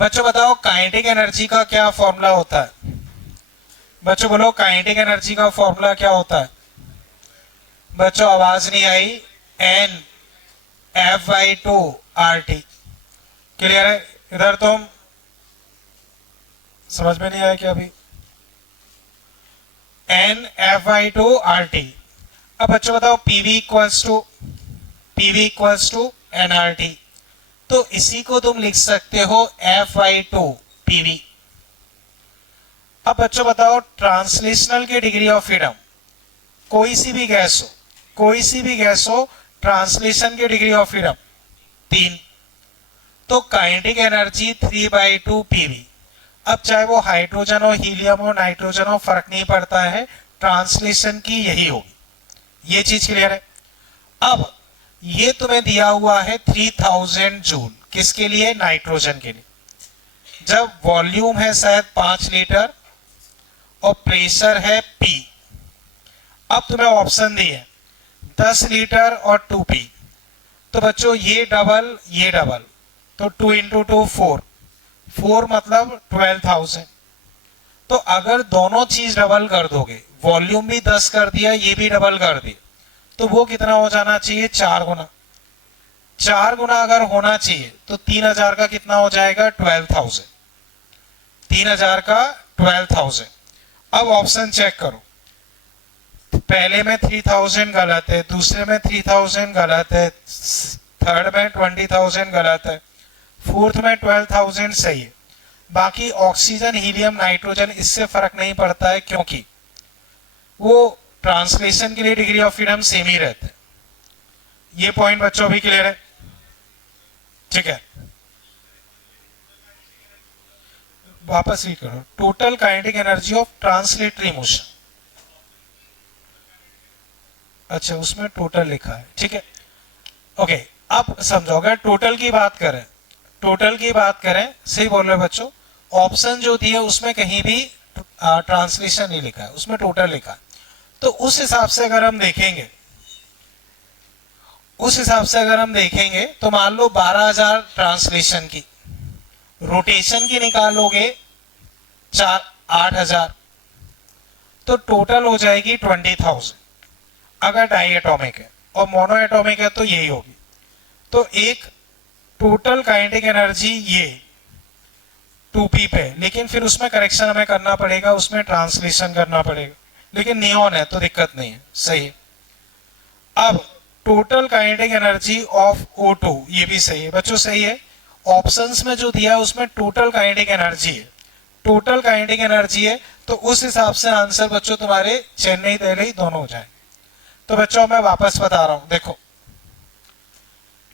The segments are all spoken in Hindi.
बच्चों बताओ काइनेटिक एनर्जी का क्या फॉर्मूला होता है? बच्चों बोलो काइनेटिक एनर्जी का फॉर्मूला क्या होता है? बच्चों आवाज नहीं आई। N f by two r t. Clear है? इधर तुम समझ में नहीं आया क्या अभी? N f by two r t. अब बच्चों बताओ pv equals to n r t. तो इसी को तुम लिख सकते हो एफ बाई टू पीवी। अब बच्चों बताओ ट्रांसलेशनल की डिग्री ऑफ फ्रीडम, कोई सी भी गैस हो ट्रांसलेशन की डिग्री ऑफ फ्रीडम 3। तो काइनेटिक एनर्जी 3/2 पीवी। अब चाहे वो हाइड्रोजन हो, हीलियम हो, नाइट्रोजन हो, फर्क नहीं पड़ता है, ट्रांसलेशन की यही होगी। ये चीज क्लियर है? अब ये तुम्हें दिया हुआ है 3000 जूल, किसके लिए? नाइट्रोजन के लिए। जब वॉल्यूम है शायद 5 लीटर और प्रेशर है P। अब तुम्हें ऑप्शन दिए 10 लीटर और 2P। तो बच्चों ये डबल तो 2 इंटू 2 4 मतलब 12,000। तो अगर दोनों चीज डबल कर दोगे, वॉल्यूम भी 10 कर दिया, ये भी डबल कर दिया, तो वो कितना हो जाना चाहिए? 4 गुना। 4 गुना अगर होना चाहिए तो 3000 का कितना हो जाएगा? 12,000। 3000 का 12,000। अब ऑप्शन चेक करो, पहले में 3000 गलत है, दूसरे में 3000 गलत है, थर्ड में 20,000 गलत है, फोर्थ में 12,000 सही है। बाकी ऑक्सीजन, हीलियम, नाइट्रोजन इससे फर्क नहीं पड़ता है, क्योंकि वो ट्रांसलेशन के लिए डिग्री ऑफ फ्रीडम सेम ही रहते हैं। ये पॉइंट बच्चों भी क्लियर है? ठीक है, वापस रीड करो। Total kinetic energy of translatory motion. अच्छा, उसमें टोटल लिखा है, ठीक है, ओके। अब समझो, अगर टोटल की बात करें, सही बोल रहे बच्चों, ऑप्शन जो दिए उसमें कहीं भी ट्रांसलेशन नहीं लिखा है, उसमें टोटल लिखा है। तो उस हिसाब से अगर हम देखेंगे तो मान लो 12,000 ट्रांसलेशन की, रोटेशन की निकालोगे 8,000, तो टोटल हो जाएगी 20,000 अगर डाई एटॉमिक है, और मोनो एटॉमिक है तो यही होगी। तो एक टोटल काइनेटिक एनर्जी ये 2p पे, लेकिन फिर उसमें करेक्शन हमें करना पड़ेगा, उसमें ट्रांसलेशन करना पड़ेगा, लेकिन नियॉन है तो दिक्कत नहीं है, सही है। अब total kinetic energy of O2, ये भी सही है बच्चों, सही है। ऑप्शंस में जो दिया है उसमें टोटल काइनेटिक एनर्जी है, तो उस हिसाब से आंसर बच्चों तुम्हारे चेन्नई दिल्ली दोनों हो जाए। तो बच्चों मैं वापस बता रहा हूं, देखो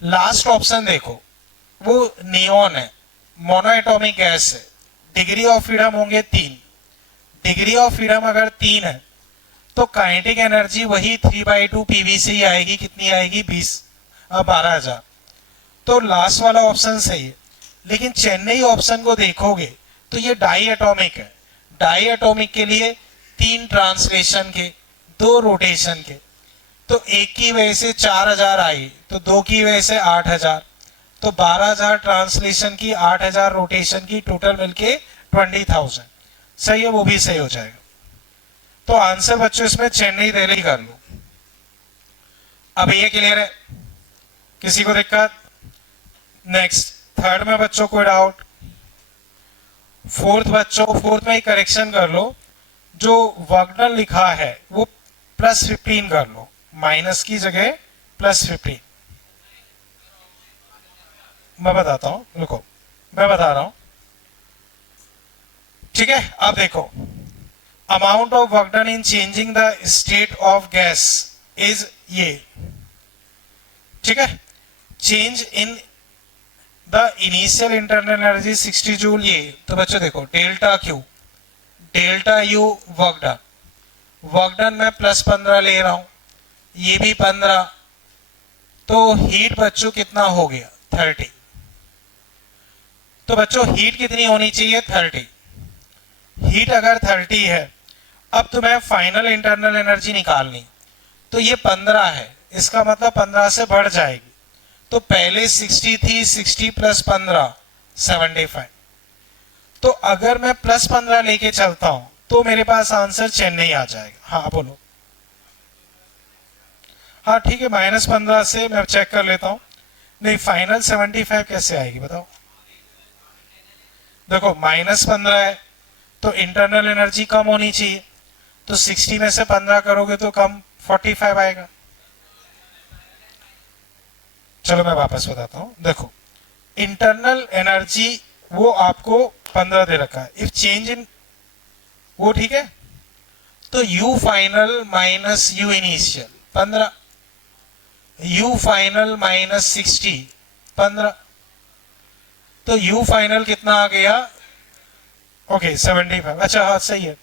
लास्ट ऑप्शन देखो, वो नियॉन है, मोनोएटॉमिक गैस है, डिग्री ऑफ फ्रीडम होंगे 3। डिग्री ऑफ फ्रीडम अगर 3 है तो काइनेटिक एनर्जी वही 3/2 पीवी से ही आएगी। कितनी आएगी? 12,000। तो लास्ट वाला ऑप्शन सही है, लेकिन चेन्नई ऑप्शन को देखोगे तो ये डाई एटॉमिक है। डाई एटॉमिक के लिए 3 ट्रांसलेशन के, 2 रोटेशन के, तो एक की वजह से 4,000 आई, तो 2 की वजह से 8,000, तो 12,000 ट्रांसलेशन की, 8,000 रोटेशन की, टोटल मिलके 20,000। सही है, वो भी सही हो जाएगा। तो आंसर बच्चों इसमें चेन्नई दिल्ली कर लो। अब ये क्लियर है? किसी को दिक्कत? नेक्स्ट थर्ड में बच्चों कोई डाउट? फोर्थ में ही करेक्शन कर लो, जो वर्क डन लिखा है वो +15 कर लो, माइनस की जगह +15। मैं बताता हूं, रुको मैं बता रहा हूं, ठीक है। अब देखो, amount of work done in changing the state of gas is ये, ठीक है। Change in the initial internal energy 60 joule, ये तो बच्चों देखो delta Q delta U work done मैं +15 ले रहा हूं, ये भी 15, तो हीट बच्चों कितना हो गया? 30। तो बच्चों हीट कितनी होनी चाहिए? 30। हीट अगर 30 है, अब तुम्हें फाइनल इंटरनल एनर्जी निकालनी, तो ये 15 है, इसका मतलब 15 से बढ़ जाएगी। तो पहले 60 थी, 60 + 15 75, तो अगर मैं +15 लेके चलता हूं तो मेरे पास आंसर चेन्नई आ जाएगा। हाँ बोलो। हाँ ठीक है, -15 से मैं चेक कर लेता हूं। नहीं, फाइनल 75 कैसे आएगी बताओ। देखो -15 है तो इंटरनल एनर्जी कम होनी चाहिए, तो 60 में से 15 करोगे तो कम 45 आएगा। चलो मैं वापस बताता हूं। देखो इंटरनल एनर्जी वो आपको 15 दे रखा है, इफ चेंज इन वो ठीक है, तो U final minus U initial 15, U final minus 60 15, तो U फाइनल कितना आ गया? ओके 75। अच्छा हाँ सही है,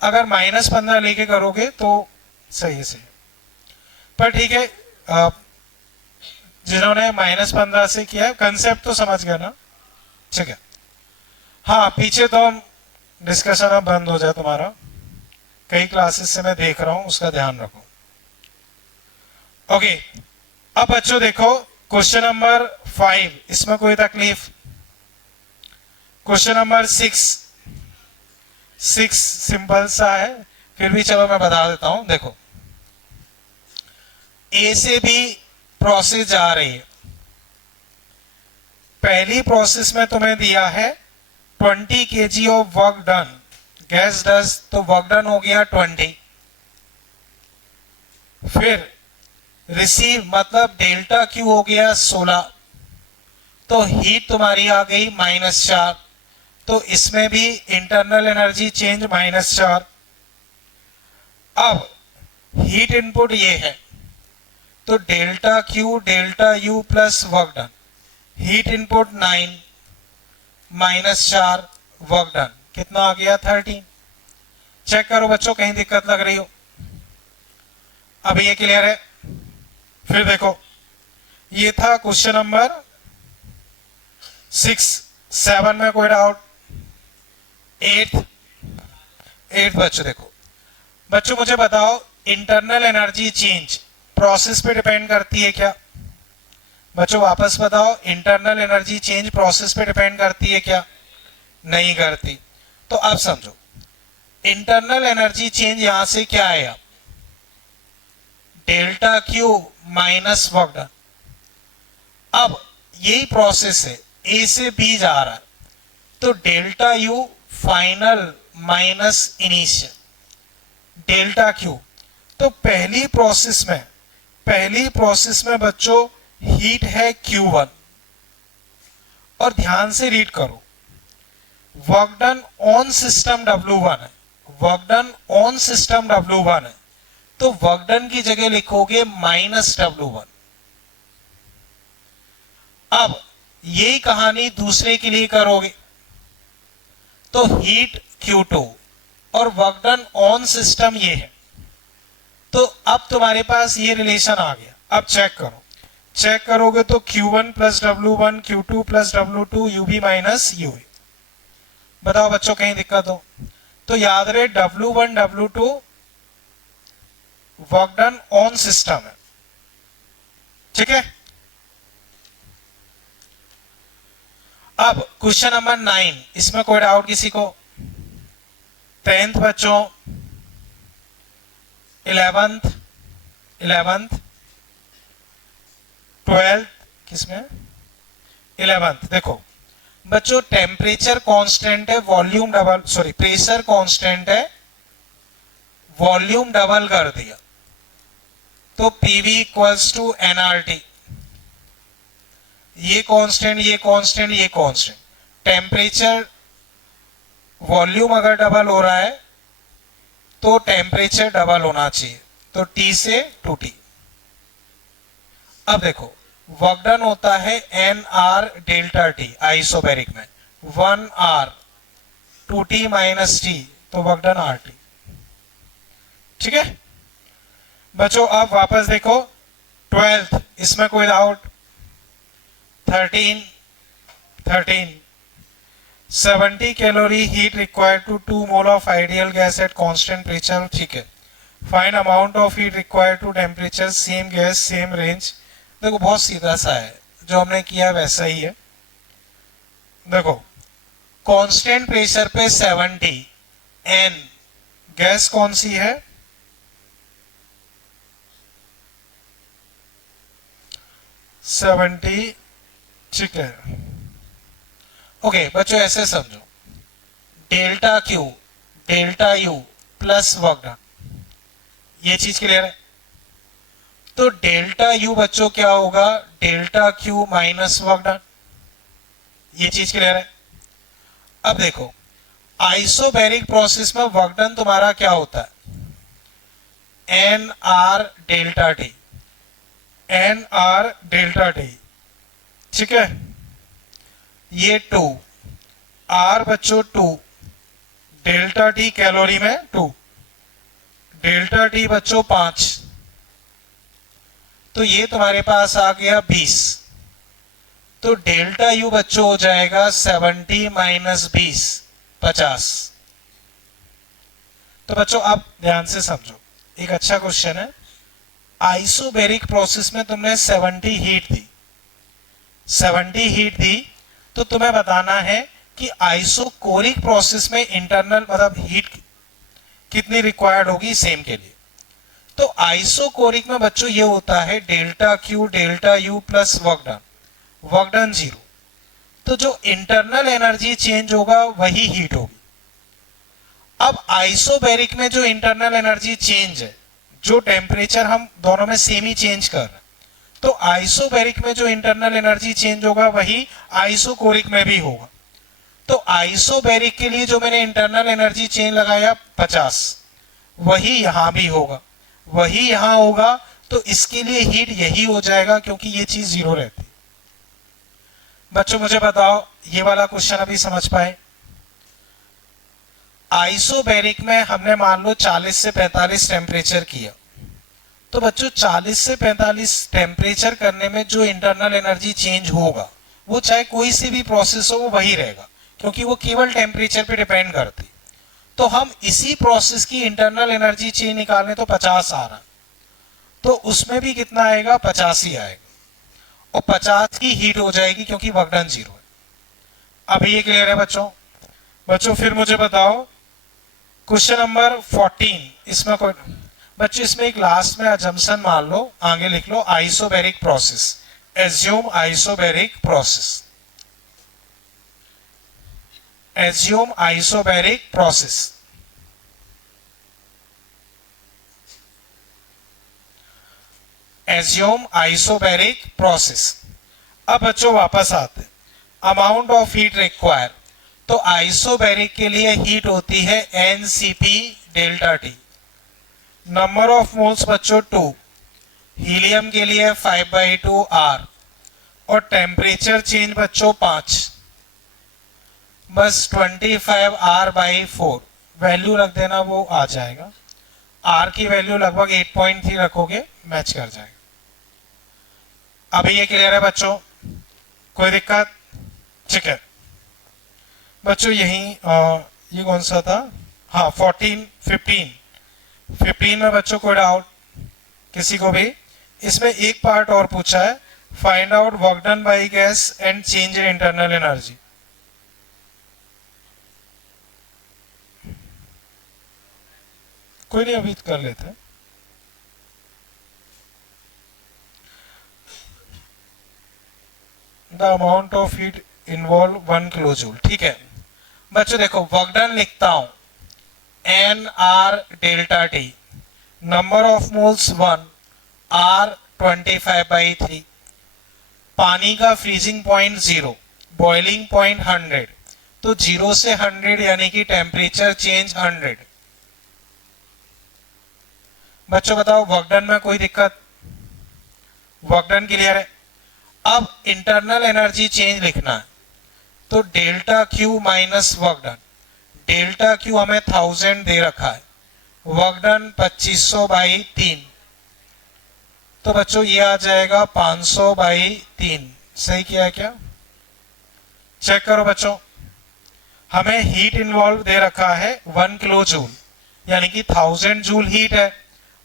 अगर -15 लेके करोगे तो सही है, सही है। पर ठीक है, जिन्होंने -15 से किया है कंसेप्ट तो समझ गया ना, ठीक है। हाँ पीछे तो हम डिस्कशन अब बंद हो जाए तुम्हारा, कई क्लासेस से मैं देख रहा हूं, उसका ध्यान रखो। ओके अब बच्चों देखो क्वेश्चन नंबर 5, इसमें कोई तकलीफ? क्वेश्चन नंबर 6 सिंपल सा है, फिर भी चलो मैं बता देता हूं। देखो ए से भी प्रोसेस जा रही है। पहली प्रोसेस में तुम्हें दिया है 20 kg of work done, gas does, तो वर्क डन हो गया 20। फिर रिसीव मतलब डेल्टा क्यू हो गया 16, तो हीट तुम्हारी आ गई -4, तो इसमें भी इंटरनल एनर्जी चेंज -4। अब हीट इनपुट ये है, तो delta q delta u plus work done, heat input 9 -4 work done, कितना आ गया 13। चेक करो बच्चों कहीं दिक्कत लग रही हो। अब ये क्लियर है। फिर देखो ये था क्वेश्चन नंबर 6, 7 में कोई डाउट? 8 बच्चों देखो, बच्चों मुझे बताओ इंटरनल एनर्जी चेंज प्रोसेस पे डिपेंड करती है क्या? बच्चों वापस बताओ, इंटरनल एनर्जी चेंज प्रोसेस पे डिपेंड करती है क्या? नहीं करती। तो अब समझो इंटरनल एनर्जी चेंज यहां से क्या आया? Delta Q minus work done. अब यही प्रोसेस है, ए से बी जा रहा है, तो delta U final minus initial delta Q. तो पहली प्रोसेस में बच्चों हीट है Q1, और ध्यान से रीड करो, work done on system W1 है, work done on system W1 है, तो वर्क डन की जगह लिखोगे -W1। अब यही कहानी दूसरे के लिए करोगे, तो हीट Q2 और वर्क डन ऑन सिस्टम ये है, तो अब तुम्हारे पास ये रिलेशन आ गया। अब चेक करो, चेक करोगे तो Q1 plus W1 Q2 plus W2 UV minus UV। बताओ बच्चों कहीं दिक्कत हो तो याद रहे W1 W2 work done on system है, ठीक है। अब क्वेश्चन नंबर 9, इसमें कोई डाउट किसी को? 10th बच्चों, 11th 12th, किसमें 11th। देखो बच्चों टेम्परेचर कांस्टेंट है, volume double, sorry pressure constant है, वॉल्यूम डबल कर दिया, तो PV इक्वल्स टू nRT। ये कांस्टेंट ये कांस्टेंट ये कांस्टेंट, टेम्परेचर वॉल्यूम अगर डबल हो रहा है तो टेम्परेचर डबल होना चाहिए, तो T से 2T। अब देखो वर्क डन होता है NR डेल्टा T आइसोबैरिक में, 1R 2T माइनस T, तो वर्क डन RT, ठीक है बच्चों। अब वापस देखो 12th, इसमें कोई doubt? 13 70 calorie heat required to 2 mole of ideal gas at constant pressure, ठीक है। Find amount of heat required to temperature same gas same range. देखो बहुत सीधा सा है, जो हमने किया वैसा ही है। देखो कांस्टेंट प्रेशर पे 70 एन, गैस कौन सी है? सेवेंटी, ठीक है। ओके बच्चों ऐसे समझो, delta q delta u plus work done, ये चीज क्लियर है? तो डेल्टा यू बच्चों क्या होगा? Delta Q minus work done, ये चीज क्लियर है? अब देखो आइसोबैरिक प्रोसेस में वर्क डन तुम्हारा क्या होता है? N R delta T, N R delta T, ठीक है। ये 2 आर बच्चों 2, डेल्टा टी कैलोरी में 2, डेल्टा टी बच्चों 5, तो ये तुम्हारे पास आ गया 20। तो डेल्टा यू बच्चों हो जाएगा 70 माइनस 20, 50। तो बच्चों आप ध्यान से समझो, एक अच्छा क्वेश्चन है। आइसोबैरिक प्रोसेस में तुमने 70 हीट दी, 70 हीट दी, तो तुम्हें बताना है कि आइसोकोरिक प्रोसेस में इंटरनल मतलब हीट कितनी रिक्वायर्ड होगी सेम के लिए। तो आइसोकोरिक में बच्चों ये होता है delta q delta u plus work done, work done 0। तो जो इंटरनल एनर्जी चेंज होगा वही हीट होगी। अब आइसोबैरिक में जो इंटरनल एनर्जी चेंज है, जो टेम्परेचर हम दोनों में सेम ही चेंज कर रहे हैं, तो आइसोबैरिक में जो इंटरनल एनर्जी चेंज होगा वही आइसोकोरिक में भी होगा। तो आइसोबैरिक के लिए जो मैंने इंटरनल एनर्जी चेंज लगाया 50, वही यहां भी होगा, वही यहां होगा। तो इसके लिए हीट यही हो जाएगा क्योंकि ये चीज 0 रहती। बच्चों मुझे बताओ ये वाला क्वेश्चन अभी समझ पाए? आइसोबैरिक में हमने मान लो 40 से 45 टेम्परेचर किया, तो बच्चों 40 से 45 टेम्परेचर करने में जो इंटरनल एनर्जी चेंज होगा वो चाहे कोई सी भी प्रोसेस हो वो वही रहेगा, क्योंकि वो केवल टेम्परेचर पे डिपेंड करती। तो हम इसी प्रोसेस की इंटरनल एनर्जी चेंज निकालें तो 50 आ रहा, तो उसमें भी कितना आएगा? 50 ही आएगा, और 50 की हीट हो जाएगी क्योंकि वर्क डन 0 है। अब ये क्लियर है बच्चों? बच्चों फिर मुझे बताओ क्वेश्चन नंबर 14, इसमें कोई बच्चों इसमें एक लास्ट में अजम्पशन मान लो, आगे लिख लो isobaric process, assume isobaric process, assume isobaric process. Assume isobaric process. अब बच्चों वापस आते, अमाउंट ऑफ हीट रिक्वायर। तो आइसोबैरिक के लिए हीट होती है ncp delta T, number of moles बच्चों 2, हीलियम के लिए 5/2 आर, और टेम्परेचर चेंज बच्चों 5, बस 25 R/4 वैल्यू रख देना, वो आ जाएगा। आर की वैल्यू लगभग 8.3 रखोगे, मैच कर जाएगा। अभी ये क्लियर है बच्चों? कोई दिक्कत? ठीक है बच्चों, यही ये कौन सा था? हाँ 14, 15 में बच्चों कोई डाउट किसी को भी? इसमें एक पार्ट और पूछा है, find out work done by gas and change in internal energy. कोई नहीं, अभी कर लेते हैं। The amount of heat involve 1 kilojoule, ठीक है बच्चों। देखो वर्क डन लिखता हूं N R delta T, number of moles 1, R 25/3, पानी का फ्रीजिंग पॉइंट 0, बॉइलिंग पॉइंट 100, तो 0 से 100 यानी कि टेम्परेचर चेंज 100। बच्चों बताओ वर्क डन में कोई दिक्कत? वर्क डन क्लियर है? अब इंटरनल एनर्जी चेंज लिखना है, तो delta Q minus work done. Delta Q हमें 1000 दे रखा है, वर्क डन 2500/3, तो बच्चों ये आ जाएगा 500/3। सही किया है क्या? चेक करो बच्चों, हमें हीट इन्वॉल्व दे रखा है 1 किलो जूल, यानी कि 1000 जूल हीट है।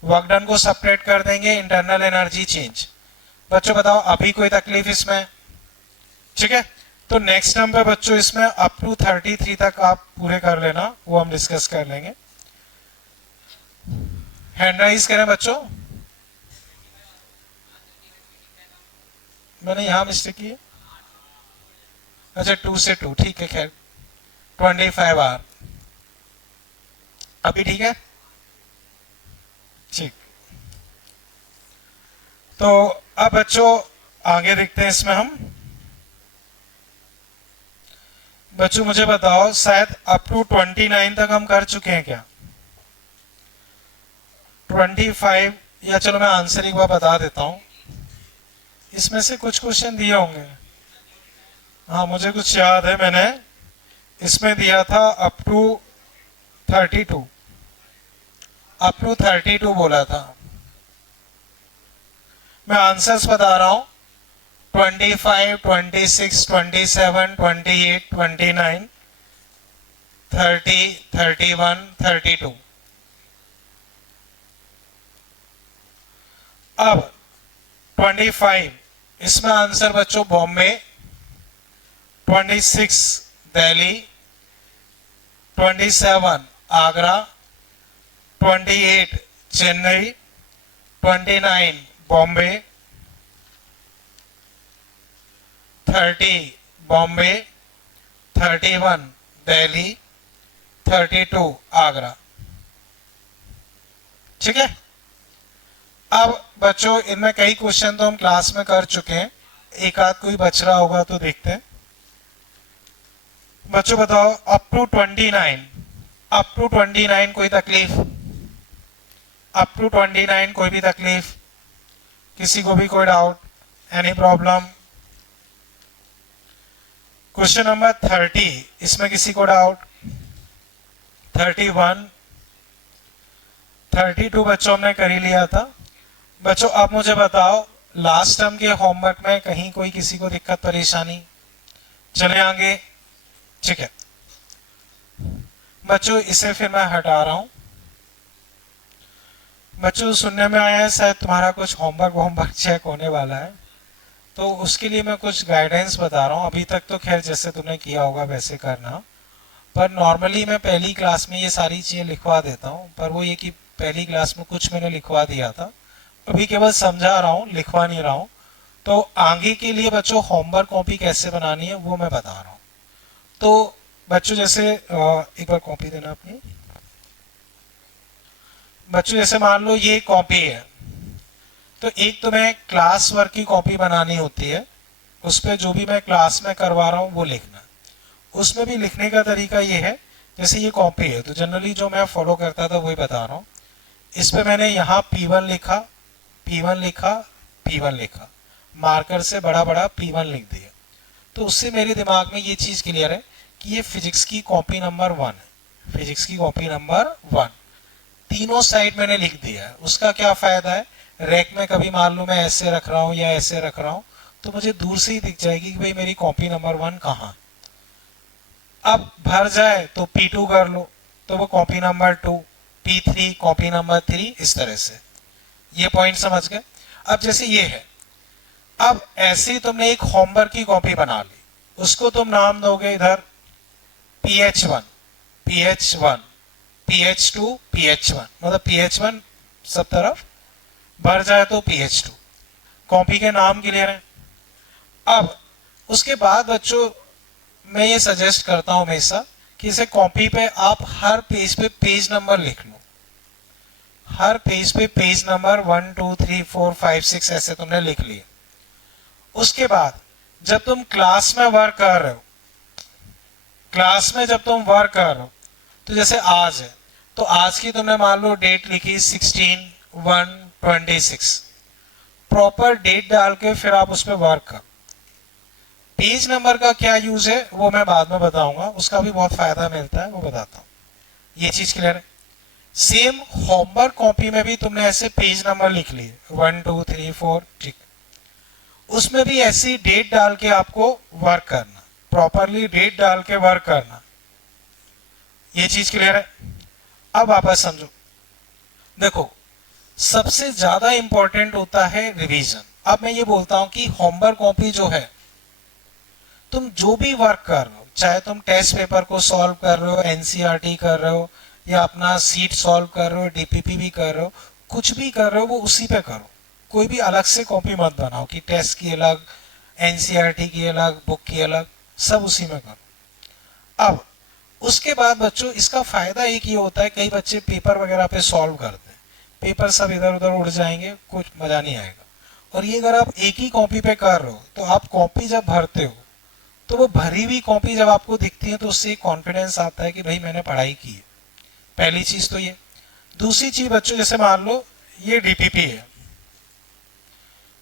वर्क डन को सेपरेट कर देंगे, इंटरनल एनर्जी चेंज। बच्चों बताओ अभी कोई तकलीफ इसमें? ठीक है तो नेक्स्ट टर्म पे बच्चों इसमें अप टू 33 तक आप पूरे कर लेना, वो हम डिस्कस कर लेंगे। हैंड राइज करें बच्चों, मैंने यहां मिस्टेक की है। अच्छा 2 से 2 ठीक है, खैर 25 आवर अभी ठीक है, ठीक। तो अब बच्चों आगे देखते हैं इसमें हम। बच्चों मुझे बताओ शायद अप टू 29 तक हम कर चुके हैं क्या? 25, या चलो मैं आंसर एक बार बता देता हूं, इसमें से कुछ क्वेश्चन दिए होंगे। हाँ मुझे कुछ याद है, मैंने इसमें दिया था अप टू 32, अप टू 32 बोला था। मैं आंसर्स बता रहा हूं, 25, 26, 27, 28, 29, 30, 31, 32। अब 25 इसमें आंसर बच्चों बॉम्बे, 26 दिल्ली, 27 आगरा, 28 चेन्नई, 29 बॉम्बे, 30 बॉम्बे, 31 दिल्ली, 32 आगरा। ठीक है। अब बच्चों इनमें कई क्वेश्चन तो हम क्लास में कर चुके हैं, एक आध कोई बच रहा होगा तो देखते हैं। बच्चों बताओ अप टू 29, अप टू 29 कोई तकलीफ? अप टू 29 कोई भी तकलीफ? किसी को भी कोई doubt, any problem? Question number 30 इसमें किसी को डाउट? 31, 32 बच्चों हमने कर ही लिया था। बच्चों अब मुझे बताओ लास्ट टर्म के होमवर्क में कहीं कोई किसी को दिक्कत परेशानी? चले आगे, ठीक है बच्चों, इसे फिर मैं हटा रहा हूं। बच्चों सुनने में आया है शायद तुम्हारा कुछ होमवर्क चेक होने वाला है, तो उसके लिए मैं कुछ गाइडेंस बता रहा हूं। अभी तक तो खैर जैसे तुमने किया होगा वैसे करना, पर नॉर्मली मैं पहली क्लास में ये सारी चीजें लिखवा देता हूं, पर वो ये कि पहली क्लास में कुछ मैंने लिखवा दिया था, अभी केवल समझा रहा हूं, लिखवा नहीं रहा हूं। तो आगे के लिए बच्चों होमवर्क कॉपी कैसे बनानी है वो मैं बता रहा हूं। तो बच्चों जैसे एक बार कॉपी देना अपनी। बच्चों जैसे मान लो ये कॉपी है, तो एक तुम्हें क्लास वर्क की कॉपी बनानी होती है, उस पर जो भी मैं क्लास में करवा रहा हूँ वो लिखना। उसमें भी लिखने का तरीका ये है, जैसे ये कॉपी है तो जनरली जो मैं फॉलो करता था वही बता रहा हूँ। इस पे मैंने यहाँ P1 लिखा, P1 लिखा, P1 लिखा, मार्कर से बड़ा बड़ा P1 लिख दिया। तो उससे मेरे दिमाग में ये चीज क्लियर है कि ये फिजिक्स की कॉपी नंबर 1 है, फिजिक्स की कॉपी नंबर 1। तीनों साइड मैंने लिख दिया है। उसका क्या फायदा है, रैक में कभी मान लो मैं ऐसे रख रहा हूँ या ऐसे रख रहा हूँ तो मुझे दूर से ही दिख जाएगी कि भाई मेरी कॉपी नंबर 1 कहाँ। अब भर जाए तो P2 कर लो तो वो copy number 2, P3 copy number 3, इस तरह से। ये पॉइंट समझ गए? अब जैसे ये है, अब ऐसे ही तुमने एक होमवर्क की कॉपी बना ली, उसको तुम नाम दोगे इधर PH1, PH1, PH2, PH1, मतलब PH1 सब तरफ, भर जाए तो PH2। कॉपी के नाम क्लियर है? अब उसके बाद बच्चों मैं ये सजेस्ट करता हूं हमेशा कि इसे कॉपी पे आप हर पेज पे पेज नंबर लिख लो, हर पेज पे पेज नंबर 1 2 3 4 5 6 ऐसे तुमने लिख लिए। उसके बाद जब तुम क्लास में वर्क कर रहे हो, क्लास में जब तुम वर्क कर रहे हो तो जैसे आज है तो आज की तुमने मान लो डेट लिखी 16/1/26, प्रॉपर डेट डाल के फिर आप उस पर वर्क कर। पेज नंबर का क्या यूज है वो मैं बाद में बताऊंगा, उसका भी बहुत फायदा मिलता है, वो बताता हूं। ये चीज क्लियर है? सेम होमवर्क कॉपी में भी तुमने ऐसे पेज नंबर लिख लिए 1 2 3 4, ठीक। उसमें भी ऐसी डेट डाल के आपको वर्क करना, प्रॉपरली डेट डाल के वर्क करना। ये चीज क्लियर है? अब वापस समझो। देखो सबसे ज्यादा इंपॉर्टेंट होता है रिवीजन। अब मैं ये बोलता हूं कि होमवर्क कॉपी जो है तुम जो भी वर्क कर रहे हो, चाहे तुम टेस्ट पेपर को सॉल्व कर रहे हो, एनसीईआरटी कर रहे हो, या अपना सीट सॉल्व कर रहे हो, डीपीपी भी कर रहे हो, कुछ भी कर रहे हो वो उसी पे करो। कोई भी अलग से कॉपी मत बनाओ कि टेस्ट की अलग, एनसीईआरटी की अलग, बुक की अलग, सब उसी में करो। अब उसके बाद बच्चों इसका फायदा एक ही होता है, कई बच्चे पेपर वगैरह पे सॉल्व करते हैं, पेपर सब इधर उधर उड़ जाएंगे, कुछ मजा नहीं आएगा। और ये अगर आप एक ही कॉपी पे कर रहे हो तो आप कॉपी जब भरते हो तो वो भरी हुई कॉपी जब आपको दिखती है तो उससे कॉन्फिडेंस आता है कि भाई मैंने पढ़ाई की है। पहली चीज तो ये। दूसरी चीज बच्चों, जैसे मान लो ये डीपीपी है,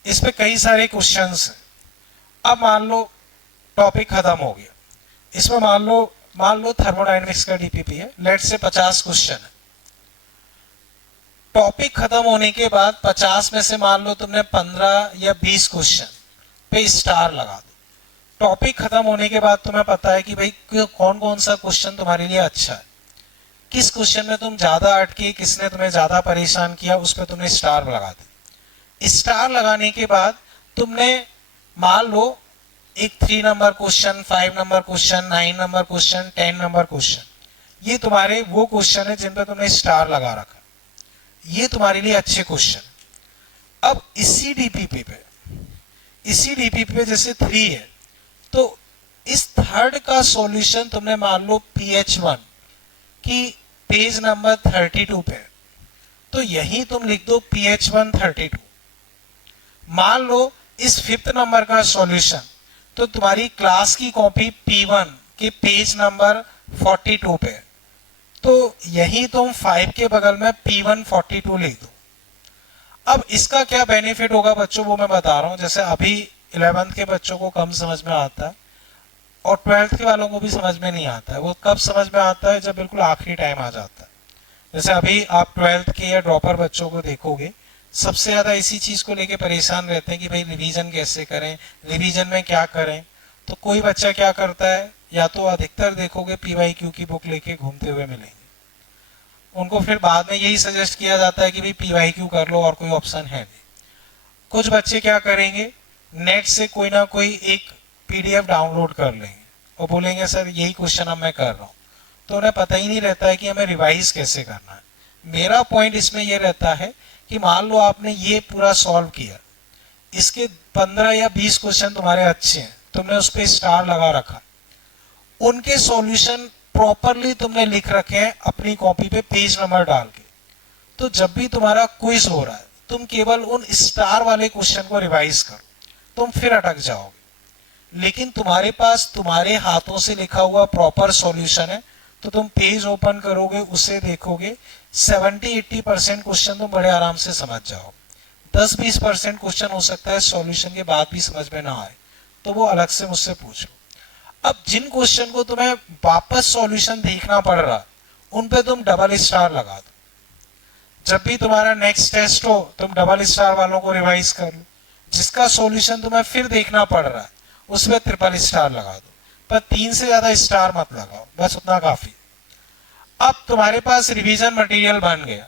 इस पे कई सारे क्वेश्चंस हैं। अब मान लो टॉपिक खत्म हो गया, इसमें मान लो थर्मोडायनेमिक्स का डीपीपी है, लेट से 50 क्वेश्चन है। टॉपिक खत्म होने के बाद 50 में से मान लो तुमने 15 या 20 क्वेश्चन पे स्टार लगा दो। टॉपिक खत्म होने के बाद तुम्हें पता है कि भाई कौन कौन सा क्वेश्चन तुम्हारे लिए अच्छा है, किस क्वेश्चन में तुम ज्यादा अटके, किसने तुम्हें ज्यादा परेशान किया, उस पर तुमने स्टार लगा दी। स्टार लगाने के बाद तुमने मान लो एक 3 number question, 5 number question, 9 number question, 10 number question, ये तुम्हारे वो क्वेश्चन है जिन पर तुमने स्टार लगा रखा, ये तुम्हारे लिए अच्छे क्वेश्चन। अब इसी डीपीपी पे जैसे 3 है, तो इस थर्ड का सॉल्यूशन तुमने मान लो PH1 की पेज नंबर 32 पे, तो यही तुम लिख दो PH1 32। मान लो इस 5th नंबर का सॉल्यूशन तो तुम्हारी क्लास की कॉपी P1 के पेज नंबर 42 पे, तो यही तुम 5 के बगल में P1 42 लिख दो। अब इसका क्या बेनिफिट होगा बच्चों वो मैं बता रहा हूं। जैसे अभी 11th के बच्चों को कम समझ में आता है और 12th के वालों को भी समझ में नहीं आता है। वो कब समझ में आता है, जब बिल्कुल आखिरी टाइम आ जाता है। जैसे अभी आप 12th के या ड्रॉपर बच्चों को देखोगे, सबसे ज्यादा इसी चीज को लेके परेशान रहते हैं कि भाई रिवीजन कैसे करें, रिवीजन में क्या करें। तो कोई बच्चा क्या करता है, या तो अधिकतर देखोगे PYQ की बुक लेके घूमते हुए मिलेंगे, उनको फिर बाद में यही सजेस्ट किया जाता है कि भाई PYQ कर लो और कोई ऑप्शन है नहीं। कुछ बच्चे क्या करेंगे, नेट से कोई ना कोई एक PDF डाउनलोड कर लेंगे और बोलेंगे सर यही क्वेश्चन अब मैं कर रहा हूँ, तो उन्हें पता ही नहीं रहता है कि हमें रिवाइज कैसे करना है। मेरा पॉइंट इसमें यह रहता है कि मान लो आपने ये पूरा सॉल्व किया, इसके 15 या 20 क्वेश्चन तुम्हारे अच्छे हैं, तुमने उस पर स्टार लगा रखा, उनके सॉल्यूशन प्रॉपरली तुमने लिख रखे हैं अपनी कॉपी पे पेज नंबर डाल के, तो जब भी तुम्हारा क्विज हो रहा है तुम केवल उन स्टार वाले क्वेश्चन को रिवाइज करो, तुम फिर अटक जाओगे। लेकिन तुम्हारे पास तुम्हारे हाथों से लिखा हुआ प्रॉपर सॉल्यूशन है, तो तुम पेज ओपन करोगे, उसे देखोगे, 70-80% क्वेश्चन तुम बड़े आराम से समझ जाओगे। 10-20% क्वेश्चन हो सकता है सॉल्यूशन के बाद भी समझ में ना आए, तो वो अलग से मुझसे पूछो। अब जिन क्वेश्चन को तुम्हें वापस सॉल्यूशन देखना पड़ रहा, उन पे तुम डबल स्टार लगा दो। जब भी तुम्हारा नेक्स्ट टेस्ट हो तुम डबल स्टार वालों को रिवाइज कर लो। जिसका सॉल्यूशन तुम्हें फिर देखना पड़ रहा है उस पर ट्रिपल स्टार लगा दो, पर 3 से ज्यादा स्टार मत लगाओ, बस उतना काफी। अब तुम्हारे पास रिवीजन मटेरियल बन गया,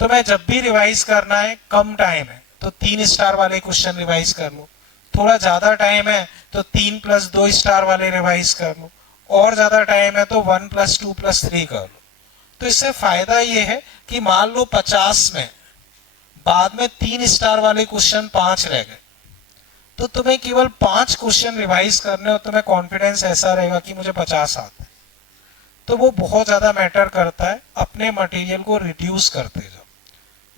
तुम्हें जब भी रिवाइज करना है, कम टाइम है तो 3 स्टार वाले क्वेश्चन रिवाइज कर लो, थोड़ा ज्यादा टाइम है तो 3+2 स्टार वाले रिवाइज कर लो, और ज्यादा टाइम है तो 1+2+3 कर लो। तो इससे फायदा ये है कि मान लो 50 में बाद में 3 स्टार वाले क्वेश्चन 5 रह गए, तो तुम्हें केवल 5 क्वेश्चन रिवाइज करने और तुम्हें कॉन्फिडेंस ऐसा रहेगा कि मुझे 50 आता है। तो वो बहुत ज्यादा मैटर करता है। अपने मटेरियल को रिड्यूस करते जाओ,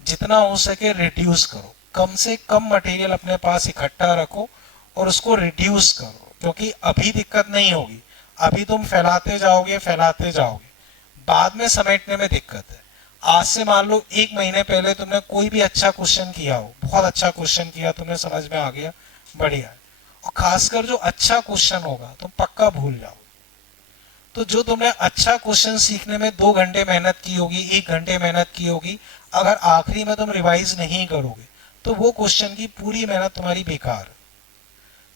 जितना हो सके रिड्यूस करो, कम से कम मटेरियल अपने पास इकट्ठा रखो और उसको रिड्यूस करो, क्योंकि अभी दिक्कत नहीं होगी, अभी तुम फैलाते जाओगे, बाद में समेटने में दिक्कत है। आज से मान लो 1 महीने पहले तुमने कोई भी अच्छा क्वेश्चन किया हो, बहुत अच्छा क्वेश्चन किया, तुम्हें समझ में आ गया, बढ़िया। और खासकर जो अच्छा क्वेश्चन होगा तुम पक्का भूल जाओ। तो जो तुमने अच्छा क्वेश्चन सीखने में 2 घंटे मेहनत की होगी, 1 घंटे मेहनत की होगी, अगर आखिरी में तुम रिवाइज नहीं करोगे तो वो क्वेश्चन की पूरी मेहनत तुम्हारी बेकार है।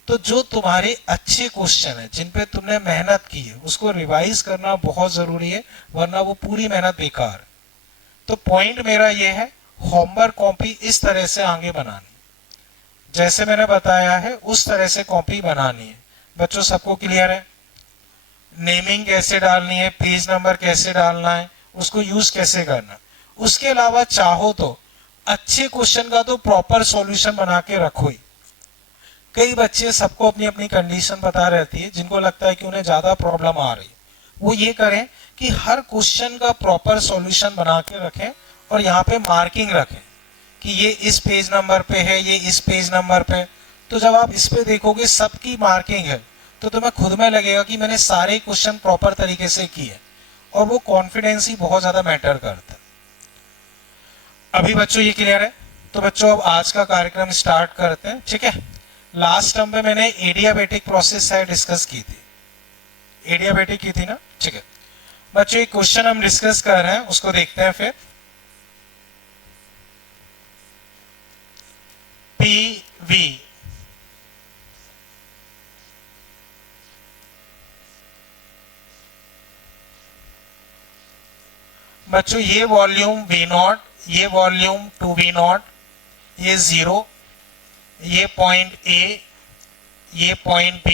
तो जो तुम्हारे अच्छे क्वेश्चन है, जिन पे तुमने मेहनत की है, उसको रिवाइज करना बहुत जरूरी है, वरना वो पूरी मेहनत बेकार है। तो पॉइंट मेरा ये है, होमवर्क कॉपी इस तरह से आगे बनानी, जैसे मैंने बताया है उस तरह से कॉपी बनानी है। बच्चों सबको क्लियर है? नेमिंग कैसे डालनी है, पेज नंबर कैसे डालना है, उसको यूज कैसे करना। उसके अलावा चाहो तो अच्छे क्वेश्चन का तो प्रॉपर सॉल्यूशन बना के रखो ही। कई बच्चे, सबको अपनी अपनी कंडीशन पता रहती है, जिनको लगता है कि उन्हें ज्यादा प्रॉब्लम आ रही है, वो ये करें कि हर क्वेश्चन का प्रॉपर सॉल्यूशन बना के रखें और यहाँ पे मार्किंग रखें कि ये इस पेज नंबर पे है, ये इस पेज नंबर पे। तो जब आप इस पे देखोगे सबकी मार्किंग है, तो तुम्हें खुद में लगेगा कि मैंने सारे क्वेश्चन प्रॉपर तरीके से किए, और वो कॉन्फिडेंस ही बहुत ज्यादा मैटर करता है। अभी बच्चों ये क्लियर है? तो बच्चों अब आज का कार्यक्रम स्टार्ट करते हैं, ठीक है। लास्ट टर्म में मैंने एडियाबेटिक प्रोसेस है डिस्कस की थी, एडियाबेटिक की थी ना, ठीक है। बच्चों एक क्वेश्चन हम डिस्कस कर रहे हैं, उसको देखते हैं फिर। पीवी बच्चों ये वॉल्यूम V0, ये वॉल्यूम 2V0, ये 0, ये पॉइंट A, ये पॉइंट B,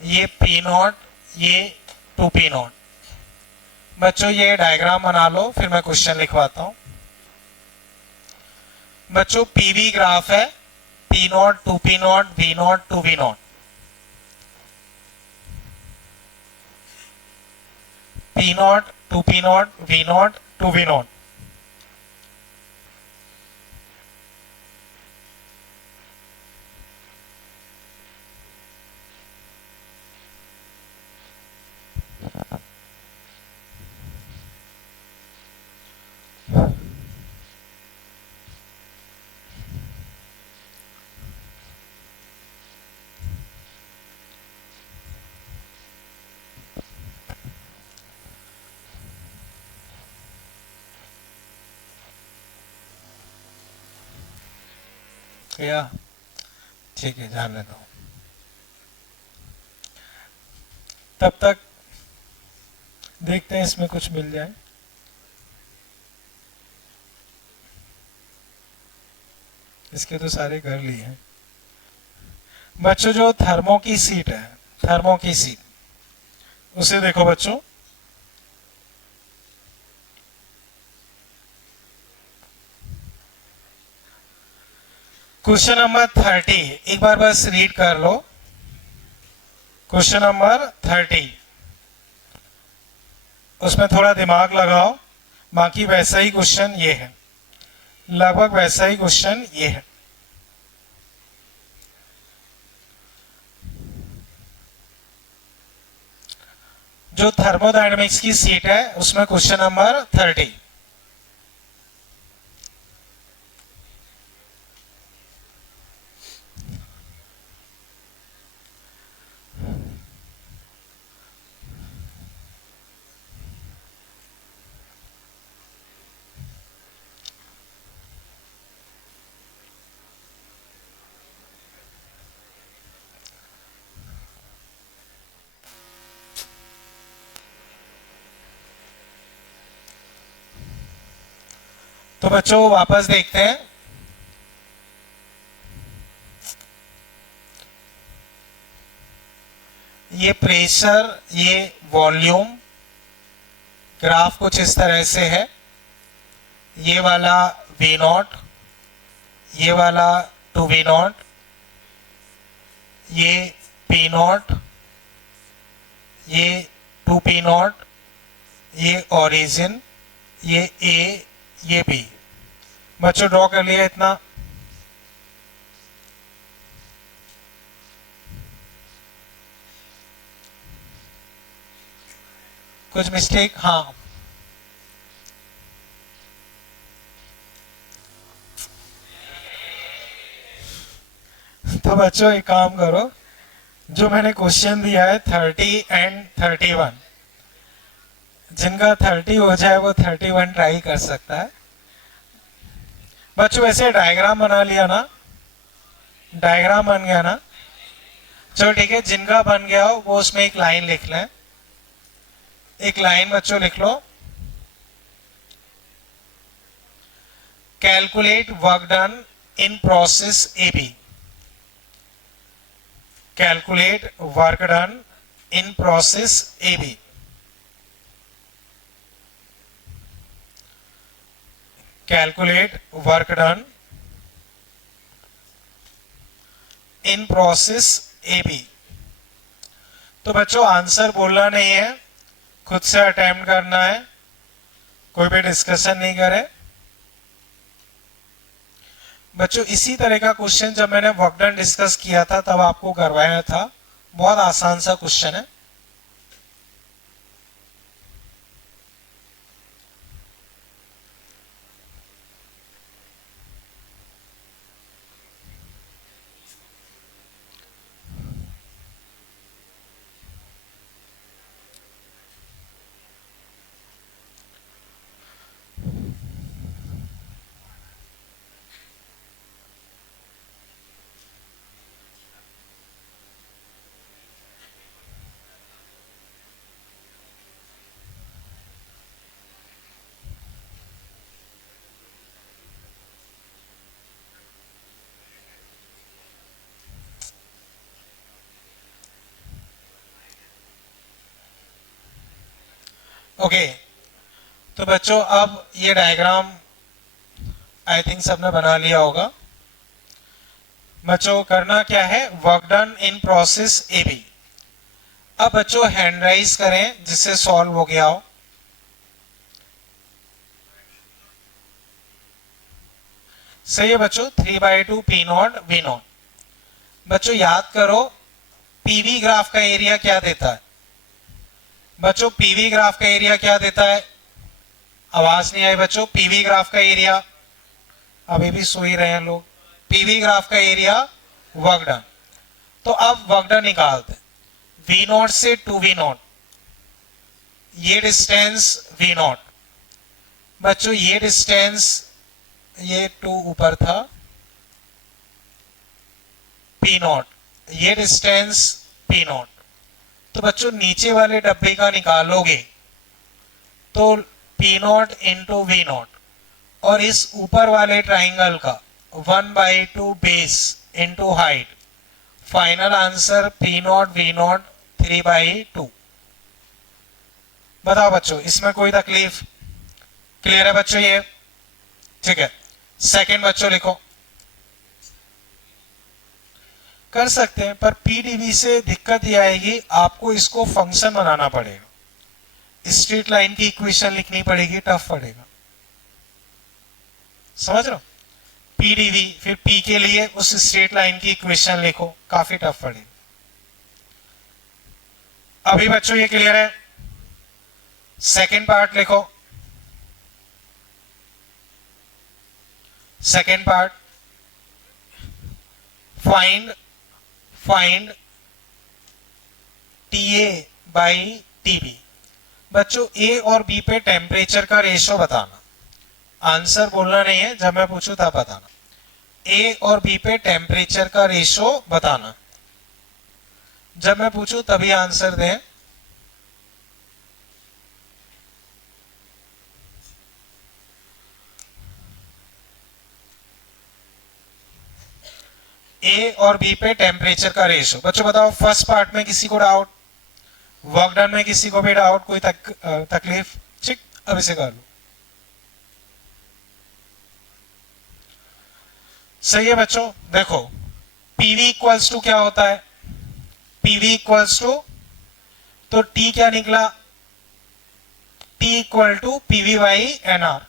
ये P0, ये 2P0। बच्चों ये डायग्राम बना लो, फिर मैं क्वेश्चन लिखवाता हूं। बच्चों पीवी ग्राफ है, P0, 2P0, V0, 2V0। P0, 2P0, V0, 2V0। या ठीक है, जान लेता हूं। तब तक देखते हैं इसमें कुछ मिल जाए। इसके तो सारे कर लिए हैं। बच्चों जो थर्मो की सीट है, थर्मो की सीट, उसे देखो बच्चों। क्वेश्चन नंबर 30 एक बार बस रीड कर लो। क्वेश्चन नंबर 30, उसमें थोड़ा दिमाग लगाओ, बाकी वैसा ही क्वेश्चन ये है, लगभग वैसा ही क्वेश्चन ये है। जो थर्मोडायनेमिक्स की सीट है उसमें क्वेश्चन नंबर 30। तो बच्चों वापस देखते हैं। ये प्रेशर, ये वॉल्यूम, ग्राफ कुछ इस तरह से है। ये वाला V0, ये वाला 2V0, ये P0, ये 2P0, ये ओरिजिन, ये A, ये B। बच्चों ड्रॉ कर लिया इतना? कुछ मिस्टेक? हाँ, तो बच्चों एक काम करो, जो मैंने क्वेश्चन दिया है 30 एंड 31, जिनका 30 हो जाए वो 31 ट्राई कर सकता है। बच्चों ऐसे डायग्राम बना लिया ना, डायग्राम बन गया ना? चलो ठीक है, जिनका बन गया हो वो उसमें एक लाइन लिख लें। एक लाइन बच्चों लिख लो, calculate work done in process AB। Calculate work done in process A b. Calculate work done in process A b. तो बच्चों आंसर बोलना नहीं है, खुद से अटेम्प्ट करना है, कोई भी डिस्कशन नहीं करे। बच्चों इसी तरह का क्वेश्चन जब मैंने वर्क डन डिस्कस किया था तब आपको करवाया था, बहुत आसान सा क्वेश्चन है। ओके तो बच्चों अब ये डायग्राम आई थिंक सबने बना लिया होगा। बच्चों करना क्या है, work done in process A B. अब बच्चों हैंड राइज करें जिससे सॉल्व हो गया हो। सही है बच्चों, 3/2 पी नॉट वी नॉट। बच्चों याद करो पीवी ग्राफ का एरिया क्या देता है। बच्चों पीवी ग्राफ का एरिया क्या देता है, आवाज नहीं आई बच्चों। पीवी ग्राफ का एरिया, अभी भी सो ही रहे हैं लोग। पीवी ग्राफ का एरिया वर्क डन। तो अब वर्क डन निकालते हैं। वी नॉट से टू वी नॉट, ये डिस्टेंस वी नॉट। बच्चों ये डिस्टेंस, ये 2 ऊपर था, पी नॉट, ये डिस्टेंस पी नॉट। तो बच्चों नीचे वाले डब्बे का निकालोगे तो P not into V not, और इस ऊपर वाले ट्राइंगल का 1/2 base into height. Final answer P not we not 3/2। बताओ बच्चों इसमें कोई तकलीफ? क्लियर है बच्चों ये? ठीक है, सेकंड बच्चों लिखो। कर सकते हैं पर पीडीवी से दिक्कत ये आएगी, आपको इसको फंक्शन बनाना पड़ेगा, स्ट्रेट लाइन की इक्वेशन लिखनी पड़ेगी, टफ पड़ेगा। समझ रहे हो? पीडीवी फिर पी के लिए उस स्ट्रेट लाइन की इक्वेशन लिखो, काफी टफ पड़ेगा। अभी बच्चों ये क्लियर है? सेकेंड पार्ट लिखो। Second part, find TA by TB। बच्चों ए और बी पे टेम्परेचर का रेशो बताना, आंसर बोलना नहीं है, जब मैं पूछूं तब बताना। ए और बी पे टेम्परेचर का रेशो बताना, जब मैं पूछूं तभी आंसर दें। ए और बी पे टेम्परेचर का रेशो। बच्चों बताओ फर्स्ट पार्ट में किसी को डाउट, वर्क डन में किसी को भी डाउट, कोई तकलीफ? ठीक, अब इसे कर लो। सही है बच्चों। देखो पीवी इक्वल्स टू क्या होता है, पीवी इक्वल्स टू, तो टी क्या निकला, t equal to pv by nr.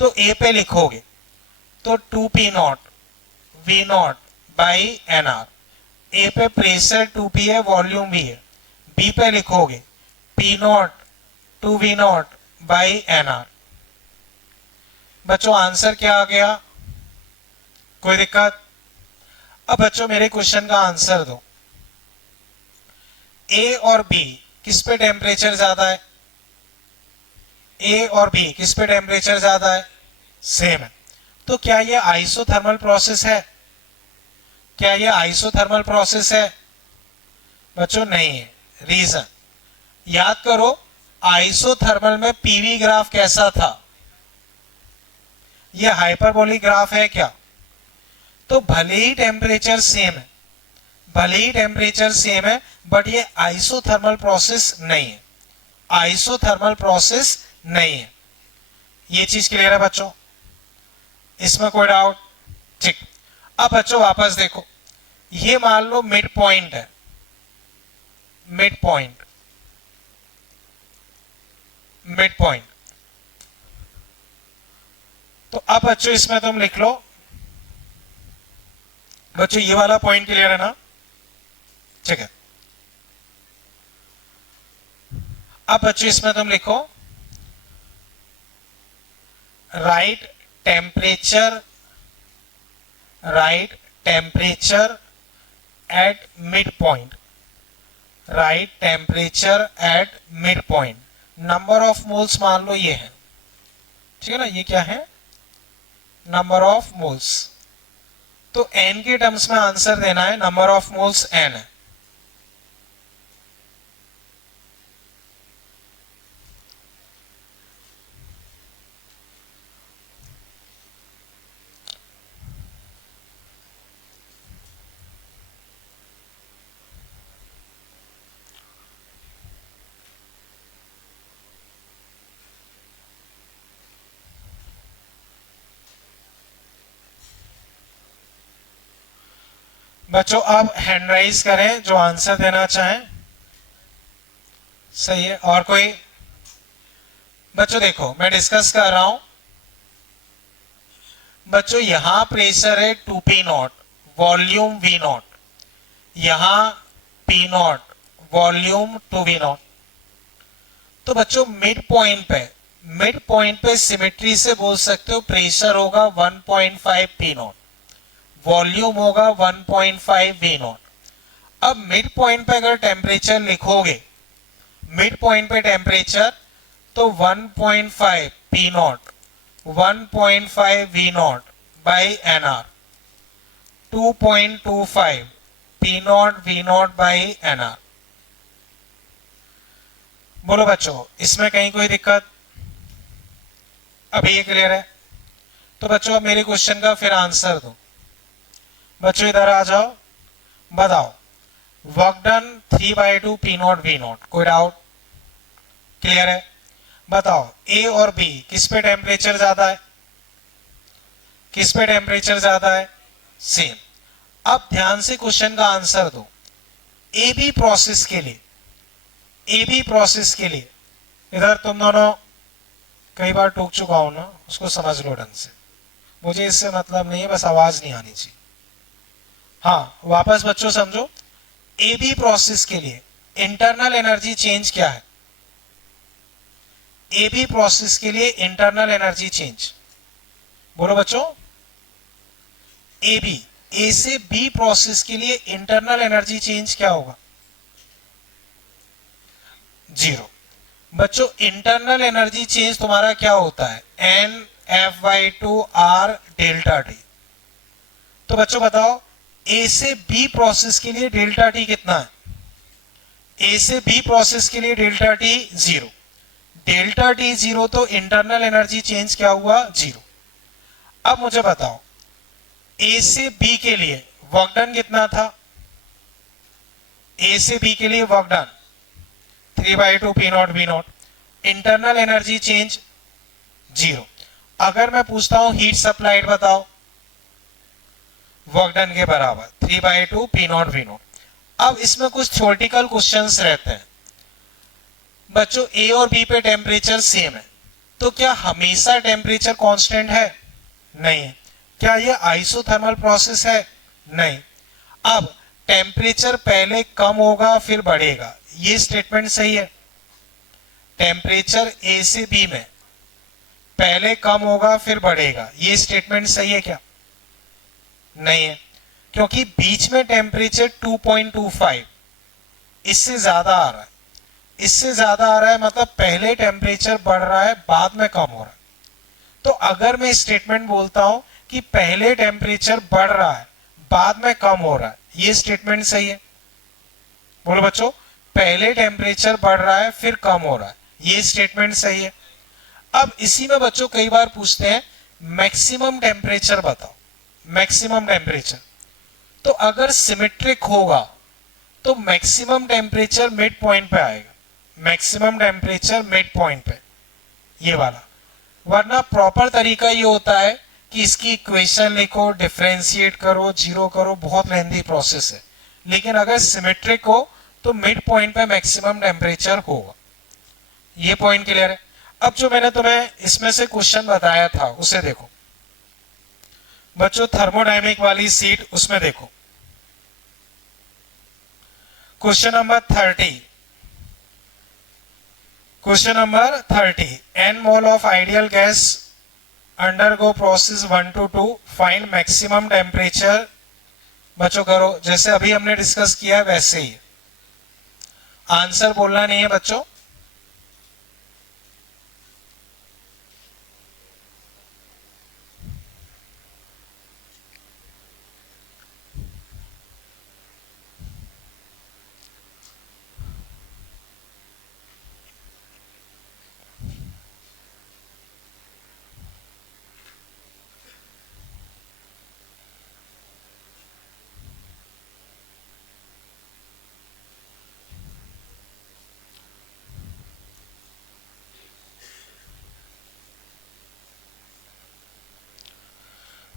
तो ए पे लिखोगे तो 2p not we not by nr. A पे प्रेशर 2p है, वॉल्यूम भी है। बी पे लिखोगे P not 2v not by NR. बच्चों आंसर क्या आ गया, कोई दिक्कत? अब बच्चों मेरे क्वेश्चन का आंसर दो। ए और बी किस पे टेम्परेचर ज्यादा है? ए और बी किस पे टेम्परेचर ज्यादा है? सेम है। तो क्या ये आइसोथर्मल प्रोसेस है? क्या ये आइसोथर्मल प्रोसेस है? बच्चों नहीं है। रीजन याद करो, आइसोथर्मल में पीवी ग्राफ कैसा था? ये हाइपरबोलिक ग्राफ है क्या? तो भले ही टेम्परेचर सेम है भले ही टेम्परेचर सेम है बट ये आइसोथर्मल प्रोसेस नहीं है, आइसोथर्मल प्रोसेस नहीं है। ये चीज क्लियर है बच्चों, इसमें कोई डाउट? ठीक। अब बच्चों वापस देखो, ये मान लो मिड पॉइंट है, मिड पॉइंट, मिड पॉइंट। तो अब बच्चों इसमें तुम लिख लो, बच्चों ये वाला पॉइंट क्लियर है ना? ठीक है। अब बच्चों इसमें तुम लिखो right temperature, right temperature at mid point, right temperature at mid point. Number of moles मान लो ये है, ठीक है ना? ये क्या है? Number of moles. तो n के टर्म्स में आंसर देना है, नंबर ऑफ मोल्स n है। बच्चों अब हैंड राइज करें जो आंसर देना चाहें। सही है। और कोई? बच्चों देखो मैं डिस्कस कर रहा हूं। बच्चों यहां प्रेशर है 2p not, volume v not, यहां p not, volume 2v not. तो बच्चों मिड पॉइंट पे सिमेट्री से बोल सकते हो प्रेशर होगा 1.5 p नॉट, वॉल्यूम होगा 1.5 v नॉट। अब मिड पॉइंट पे अगर टेम्परेचर लिखोगे, मिड पॉइंट पे टेम्परेचर, तो 1.5 p not, 1.5 v not by nr, 2.25 p not v not by nr। बोलो बच्चों इसमें कहीं कोई दिक्कत? अभी ये क्लियर है? तो बच्चों अब मेरे क्वेश्चन का फिर आंसर दो। बच्चों इधर आ जाओ, बताओ work done 3/2 p not v not. कोई डाउट? क्लियर है? बताओ ए और बी किस पे टेम्परेचर ज्यादा है? किस पे टेम्परेचर ज्यादा है? सेम। अब ध्यान से क्वेश्चन का आंसर दो। ए बी प्रोसेस के लिए, ए बी प्रोसेस के लिए, इधर तुम दोनों कई बार टोक चुका हूं ना, उसको समझ लो ढंग से, मुझे इससे मतलब नहीं है, बस आवाज नहीं आनी चाहिए। हाँ वापस बच्चों समझो, ए बी प्रोसेस के लिए इंटरनल एनर्जी चेंज क्या है? ए बी प्रोसेस के लिए इंटरनल एनर्जी चेंज, बोलो बच्चों। ए बी, ए से बी प्रोसेस के लिए इंटरनल एनर्जी चेंज क्या होगा? 0। बच्चों इंटरनल एनर्जी चेंज तुम्हारा क्या होता है? NF/2 R delta T. तो बच्चों बताओ ए से बी प्रोसेस के लिए डेल्टा टी कितना है? ए से बी प्रोसेस के लिए डेल्टा टी 0, डेल्टा टी 0, तो इंटरनल एनर्जी चेंज क्या हुआ? 0। अब मुझे बताओ ए से बी के लिए वर्क डन कितना था? ए से बी के लिए work done 3/2 p not v not, internal energy change 0। अगर मैं पूछता हूं हीट सप्लाइड बताओ, वर्क डन के बराबर 3/2 p नॉट v नॉट। अब इसमें कुछ थ्योरेटिकल क्वेश्चंस रहते हैं। बच्चों ए और बी पे टेम्परेचर सेम है, तो क्या हमेशा टेम्परेचर कांस्टेंट है? नहीं है। क्या ये आइसोथर्मल प्रोसेस है? नहीं। अब टेम्परेचर पहले कम होगा फिर बढ़ेगा, ये स्टेटमेंट सही है? टेम्परेचर ए से बी में पहले कम होगा फिर बढ़ेगा, ये स्टेटमेंट सही है क्या? नहीं है, क्योंकि बीच में टेम्परेचर 2.25 इससे ज्यादा आ रहा है, इससे ज्यादा आ रहा है, मतलब पहले टेम्परेचर बढ़ रहा है बाद में कम हो रहा है। तो अगर मैं स्टेटमेंट बोलता हूं कि पहले टेम्परेचर बढ़ रहा है बाद में कम हो रहा है, ये स्टेटमेंट सही है? बोलो बच्चों, पहले टेम्परेचर बढ़ रहा है फिर कम हो रहा है, ये स्टेटमेंट सही है? अब इसी में बच्चों कई बार पूछते हैं मैक्सिमम टेम्परेचर बताओ, मैक्सिमम टेम्परेचर। तो अगर सिमेट्रिक होगा तो मैक्सिमम टेम्परेचर मिड पॉइंट पे आएगा, मैक्सिमम टेम्परेचर मिड पॉइंट पे, ये वाला। वरना प्रॉपर तरीका ये होता है कि इसकी इक्वेशन लिखो, डिफरेंशिएट करो, जीरो करो, बहुत लेंथी प्रोसेस है। लेकिन अगर सिमेट्रिक हो तो मिड पॉइंट पे मैक्सिमम टेम्परेचर होगा। ये पॉइंट क्लियर है। अब जो मैंने तुम्हें इसमें से क्वेश्चन बताया था उसे देखो बच्चों, थर्मोडायनेमिक वाली सीट, उसमें देखो question number 30, question number 30, n mole of ideal gas undergo process 1 to 2, find maximum temperature. बच्चों करो जैसे अभी हमने डिस्कस किया वैसे ही, आंसर बोलना नहीं है बच्चों।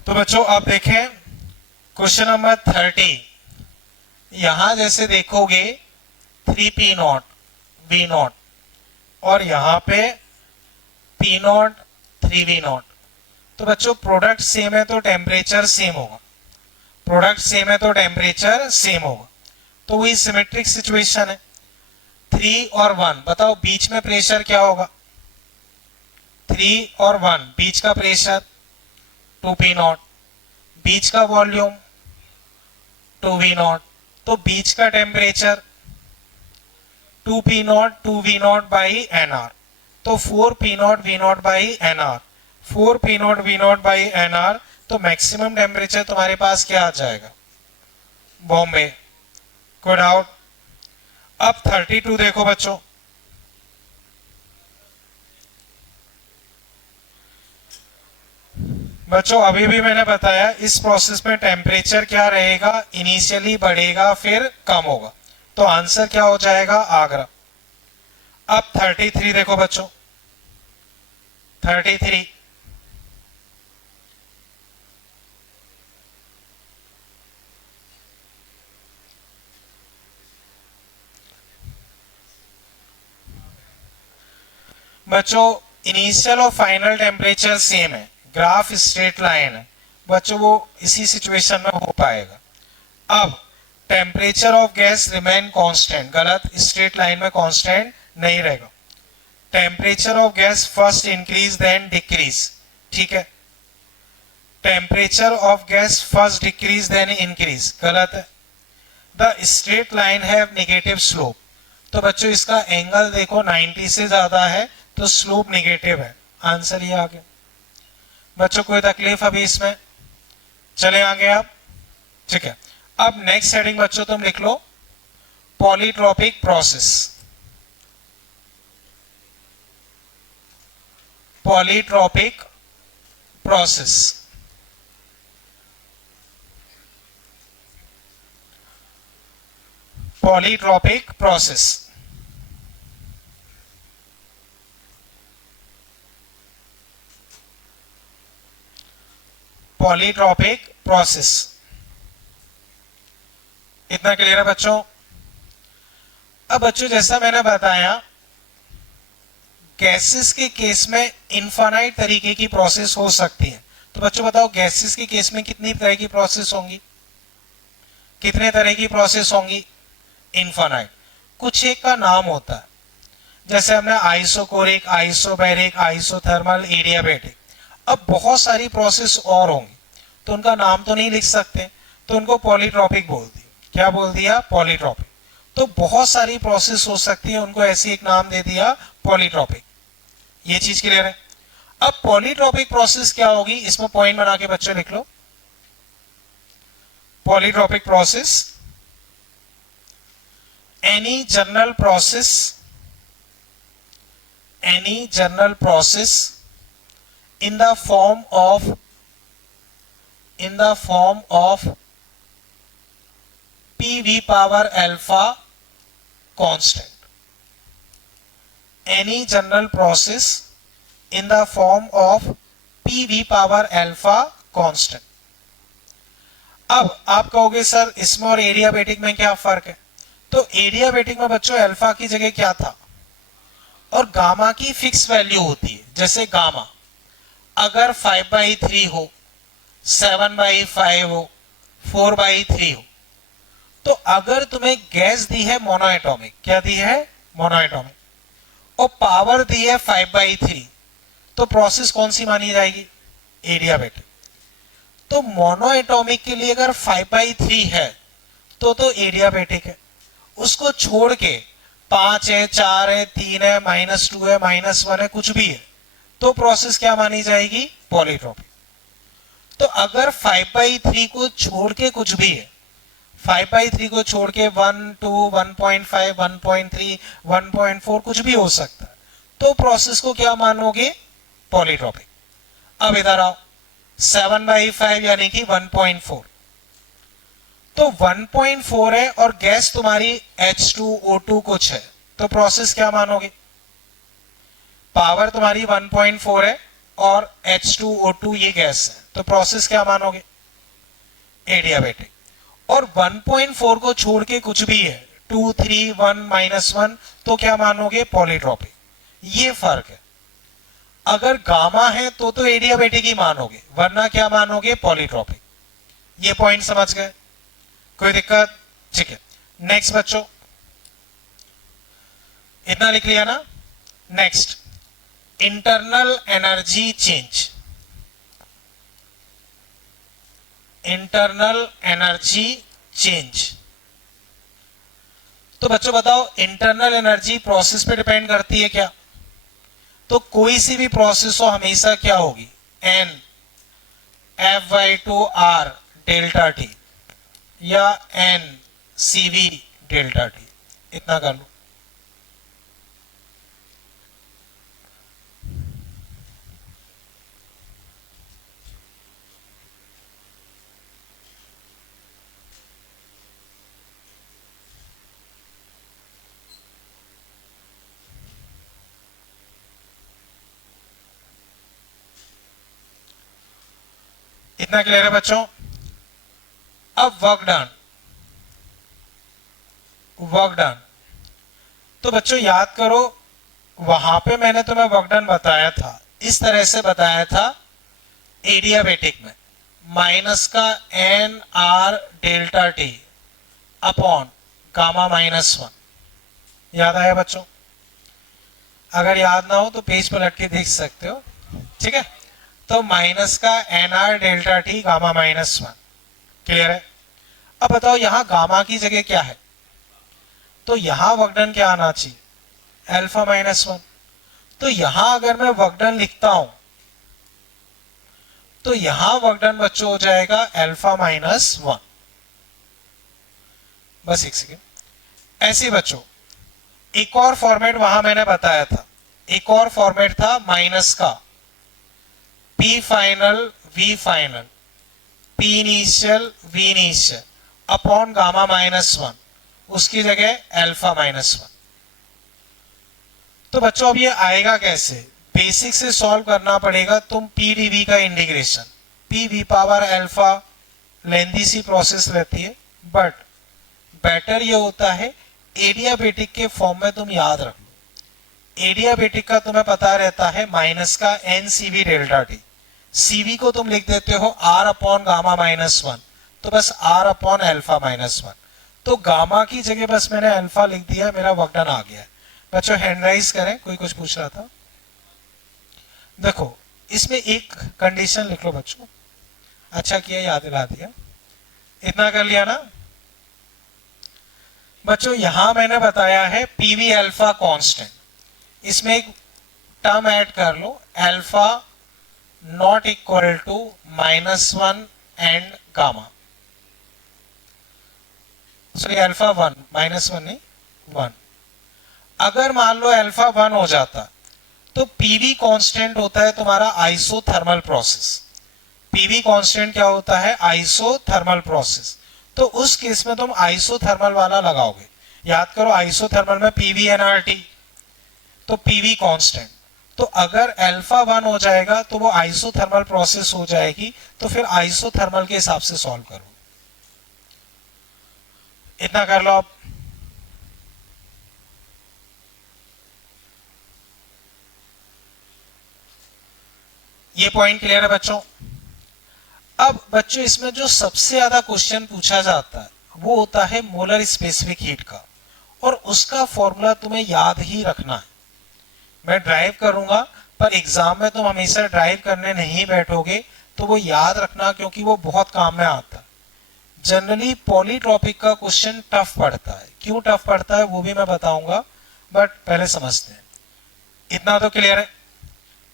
तो बच्चों आप देखें क्वेश्चन नंबर 30, यहां जैसे देखोगे 3p0 v0 और यहां पे p0 3v0। तो बच्चों प्रोडक्ट सेम है तो टेम्परेचर सेम होगा, प्रोडक्ट सेम है तो टेम्परेचर सेम होगा। तो वही सिमेट्रिक सिचुएशन है। 3 और 1 बताओ बीच में प्रेशर क्या होगा? 3 और 1 बीच का प्रेशर 2p0, बीच का वॉल्यूम 2v0, तो बीच का temperature 2p0 2v0 by nr, तो 4p0 v0 बाई nr, 4p0 v0 बाई nr। तो मैक्सिमम टेम्परेचर तुम्हारे पास क्या आ जाएगा? बॉम्बे। Good out. अब 32 देखो बच्चों, बच्चों अभी भी मैंने बताया इस प्रोसेस में टेम्परेचर क्या रहेगा, इनिशियली बढ़ेगा फिर कम होगा। तो आंसर क्या हो जाएगा? आगरा। अब 33 देखो बच्चों, 33, बच्चों इनिशियल और फाइनल टेम्परेचर सेम है, ग्राफ स्ट्रेट लाइन है बच्चों, वो इसी सिचुएशन में हो पाएगा। अब temperature of gas remain constant, गलत, स्ट्रेट लाइन में कांस्टेंट नहीं रहेगा। Temperature of gas first increase then decrease, ठीक है। Temperature of gas first decrease then increase, गलत है। The straight line have negative slope, तो बच्चों इसका एंगल देखो 90 से ज्यादा है तो स्लोप नेगेटिव है, आंसर ये आ गया। बच्चों कोई तकलीफ अभी इसमें? चले आगे आप, ठीक है। अब नेक्स्ट हेडिंग बच्चों तुम लिख लो polytropic process, polytropic process. Polytropic process, polytropic process, इतना क्लियर है बच्चों? अब बच्चों जैसा मैंने बताया गैसेस के केस में इनफाइनाइट तरीके की प्रोसेस हो सकती है। तो बच्चों बताओ गैसेस के केस में कितनी तरह की प्रोसेस होंगी? कितने तरह की प्रोसेस होंगी? इनफाइनाइट। कुछ एक का नाम होता है, जैसे हमने आइसोकोरिक, आइसोबैरिक, आइसोथर्मल, एडियाबैटिक। अब बहुत सारी प्रोसेस और होंगी तो उनका नाम तो नहीं लिख सकते, तो उनको पॉलीट्रॉपिक बोल दिया। क्या बोल दिया? पॉलीट्रॉपिक। तो बहुत सारी प्रोसेस हो सकती है, उनको ऐसे एक नाम दे दिया पॉलीट्रॉपिक। ये चीज क्लियर है? अब पॉलीट्रॉपिक प्रोसेस क्या होगी, इसमें पॉइंट बना के बच्चों लिख लो। Polytropic process, any general process in the form of PV power alpha constant. Any general process in the form of PV power alpha constant. अब आप कहोगे सर इसमें और एडियाबेटिक में क्या फर्क है? तो एडियाबेटिक में बच्चों अल्फा की जगह क्या था और गामा की फिक्स वैल्यू होती है. जैसे गामा अगर 5/3 हो, 7/5 हो, 4/3 हो, तो अगर तुम्हें गैस दी है मोनोएटॉमिक, क्या दी है? मोनोएटॉमिक, और पावर दी है 5/3, तो प्रोसेस कौन सी मानी जाएगी? एडियाबेटिक. तो मोनोएटॉमिक के लिए अगर 5/3 है तो एडियाबेटिक है. उसको छोड़ के 5 है, 4 है, 3 है, -2 है, -1 है, कुछ भी है, तो प्रोसेस क्या मानी जाएगी? पॉलीट्रॉपिक. तो अगर 5/3 को छोड़ के कुछ भी है, 5/3 को छोड़ के 1, 2, 1.5, 1.3, 1.4 कुछ भी हो सकता है, तो प्रोसेस को क्या मानोगे? पॉलीट्रॉपिक. अब इधर आओ, 7/5 यानी कि 1.4, तो 1.4 है और गैस तुम्हारी H2O2 कुछ है, तो प्रोसेस क्या मानोगे? पावर तुम्हारी 1.4 है और H2O2 ये गैस है, तो प्रोसेस क्या मानोगे? एडियाबेटिक. और 1.4 को छोड़ के कुछ भी है, 2, 3, 1, -1, तो क्या मानोगे? पॉलीट्रॉपिक. ये फर्क है. अगर गामा है तो एडियाबेटिक ही मानोगे, वरना क्या मानोगे? पॉलीट्रॉपिक. ये पॉइंट समझ गए? कोई दिक्कत? ठीक है. नेक्स्ट बच्चों, इतना लिख लिया ना? Next, internal energy change. Internal energy change. तो बच्चों बताओ, इंटरनल एनर्जी प्रोसेस पे डिपेंड करती है क्या? तो कोई सी भी प्रोसेस हो हमेशा क्या होगी? N F/2 R delta T या N CV डेल्टा T. इतना कर लो. इतना क्लियर है बच्चों? अब वर्क डन. Work done. तो बच्चों याद करो, वहां पे मैंने तुम्हें वर्क डन बताया था, इस तरह से बताया था एडियाबेटिक में, माइनस का NR delta T upon gamma -1. याद आया बच्चों? अगर याद ना हो तो पेज पर लट के देख सकते हो. ठीक है. तो माइनस का NR delta T gamma -1. Clear है? अब बताओ यहां गामा की जगह क्या है, तो यहां वर्कडन क्या आना चाहिए? अल्फा -1. तो यहां अगर मैं वर्कडन लिखता हूं तो यहां वर्कडन बच्चों हो जाएगा अल्फा -1. बस एक सेकेंड. ऐसे बच्चों एक और फॉर्मेट वहां मैंने बताया था, एक और फॉर्मेट था माइनस का P final V final, P initial V initial upon gamma -1, उसकी जगह अल्फा -1. तो बच्चों अब ये आएगा कैसे? बेसिक से सॉल्व करना पड़ेगा. तुम PdV का integration, PV power alpha lengthy सी प्रोसेस रहती है, बट बेटर ये होता है एडियाबेटिक के फॉर्म में तुम याद रख लो. एडियाबेटिक का तुम्हें पता रहता है माइनस का NCV डेल्टा T. CV को तुम लिख देते हो R अपॉन गामा -1, तो बस R अपॉन अल्फा -1. तो गामा की जगह बस मैंने अल्फा लिख दिया, मेरा वर्क डन आ गया है. बच्चों हैंड राइज करें. कोई कुछ पूछ रहा था? देखो इसमें एक कंडीशन लिख लो बच्चों. अच्छा किया याद दिला दिया. इतना कर लिया ना बच्चों? यहां मैंने बताया है PV अल्फा कांस्टेंट. इसमें एक टर्म ऐड कर लो, alpha not equal to -1 and gamma. Sorry alpha 1, -1 नहीं 1. अगर मान लो अल्फा 1 हो जाता तो PV कांस्टेंट होता है तुम्हारा आइसोथर्मल प्रोसेस. PV कांस्टेंट क्या होता है? Isothermal process. तो उस केस में तुम आइसोथर्मल वाला लगाओगे। याद करो आइसोथर्मल में पीवी एनआरटी, तो पीवी कांस्टेंट, तो अगर अल्फा 1 हो जाएगा तो वो आइसोथर्मल प्रोसेस हो जाएगी, तो फिर आइसोथर्मल के हिसाब से सॉल्व करो। इतना कर लो आप। ये पॉइंट क्लियर है बच्चों। अब बच्चों इसमें जो सबसे ज्यादा क्वेश्चन पूछा जाता है वो होता है मोलर स्पेसिफिक हीट का, और उसका फॉर्मूला तुम्हें याद ही रखना है। मैं ड्राइव करूंगा पर एग्जाम में तुम हमेशा ड्राइव करने नहीं बैठोगे, तो वो याद रखना क्योंकि वो बहुत काम में आता है। जनरली पॉलीट्रॉपिक का क्वेश्चन टफ पड़ता है, क्यों टफ पड़ता है वो भी मैं बताऊंगा, बट पहले समझते हैं। इतना तो क्लियर है।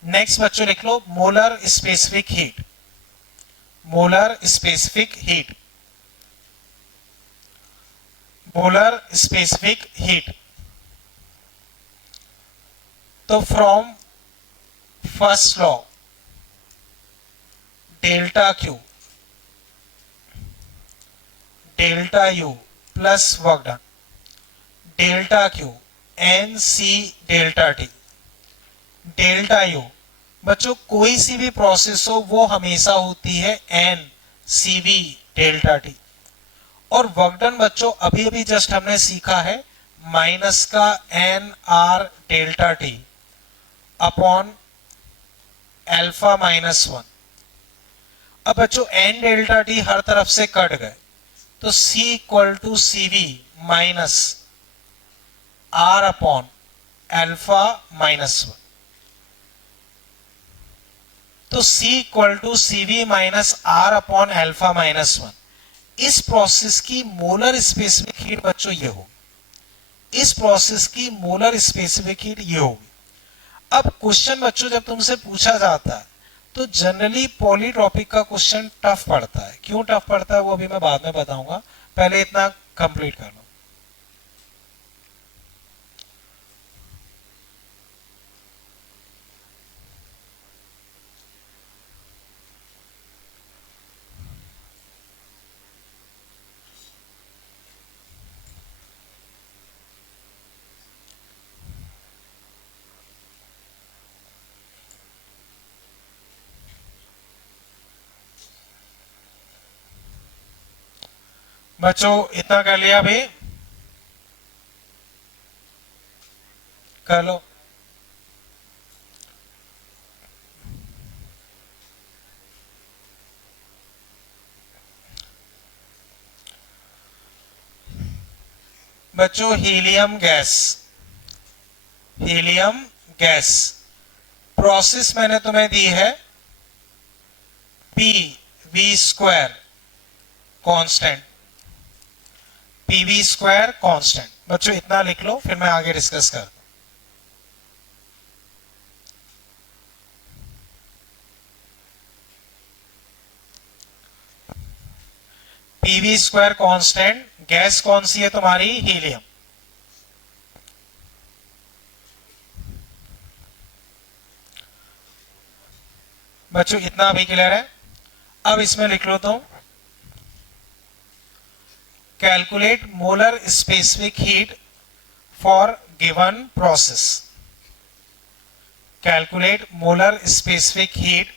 नेक्स्ट बच्चों लिख लो molar specific heat. Molar specific heat, molar specific heat. तो from first law delta q delta u plus work done delta q n c delta t. Delta u बच्चों कोई सी भी प्रोसेस हो वो हमेशा होती है N C V delta T. और वर्क डन बच्चों अभी अभी जस्ट हमने सीखा है माइनस का N R delta T upon alpha minus 1। अब बच्चों एन डेल्टा टी हर तरफ से कट गए, तो C equal to C V minus R upon alpha minus 1। तो C equal to C V minus R upon alpha minus 1। इस प्रोसेस की मोलर स्पेसिफिक हीट बच्चों ये होगी, इस प्रोसेस की मोलर स्पेसिफिक हीट ये होगी। अब क्वेश्चन बच्चों जब तुमसे पूछा जाता है तो जनरली पॉलीट्रॉपिक का क्वेश्चन टफ पड़ता है। क्यों टफ पड़ता है वो अभी मैं बाद में बताऊंगा, पहले इतना कंप्लीट कर लो। बच्चों इतना कर लिया अभी, कर लो। बच्चों helium gas, helium gas process मैंने तुम्हें दी है P v square constant, PV square constant. बच्चों इतना लिख लो फिर मैं आगे डिस्कस करता हूं। पीवी स्क्वायर कांस्टेंट, गैस कौन सी है तुम्हारी? हीलियम। बच्चों इतना भी क्लियर है। अब इसमें लिख लो तुम calculate molar specific heat for given process. Calculate molar specific heat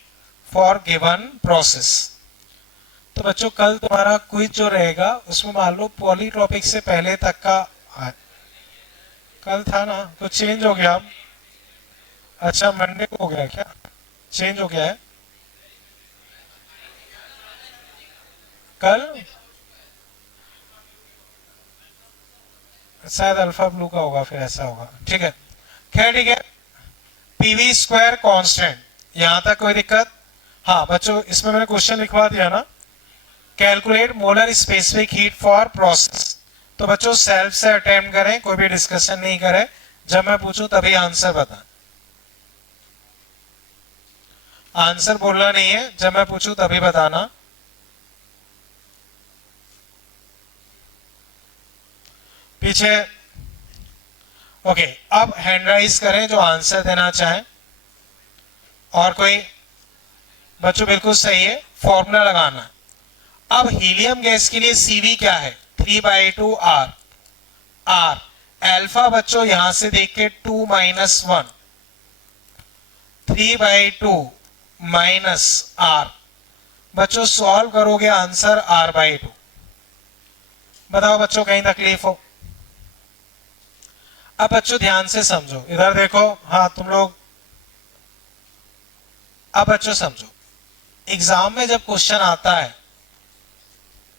for given process. तो बच्चों कल तुम्हारा क्विज जो रहेगा उसमें मान लो पॉलीट्रॉपिक से पहले तक का कल था ना, तो चेंज हो गया। अच्छा मंडे को हो गया क्या? चेंज हो गया है कल, शायद अल्फा ब्लू का होगा, फिर ऐसा होगा। ठीक है, खैर ठीक है। पीवी स्क्वायर कांस्टेंट, यहां तक कोई दिक्कत? हाँ बच्चों इसमें मैंने क्वेश्चन लिखवा दिया ना, calculate molar specific heat for process. तो बच्चों सेल्फ से अटेम्प्ट करें, कोई भी डिस्कशन नहीं करें, जब मैं पूछूं तभी आंसर बताएं। आंसर बोलना नहीं है, जब मैं पूछूं तभी बताना। पीछे ओके, अब हैंड राइज करें जो आंसर देना चाहें। और कोई? बच्चों बिल्कुल सही है, फॉर्मूला लगाना। अब हीलियम गैस के लिए CV क्या है 3/2 R। R अल्फा बच्चों यहां से देख के 2 - 1 3/2 माइनस R। बच्चों सॉल्व करोगे आंसर R/2। बताओ बच्चों कहीं तकलीफ हो? अब बच्चों ध्यान से समझो, इधर देखो, हाँ तुम लोग। अब बच्चों समझो, एग्जाम में जब क्वेश्चन आता है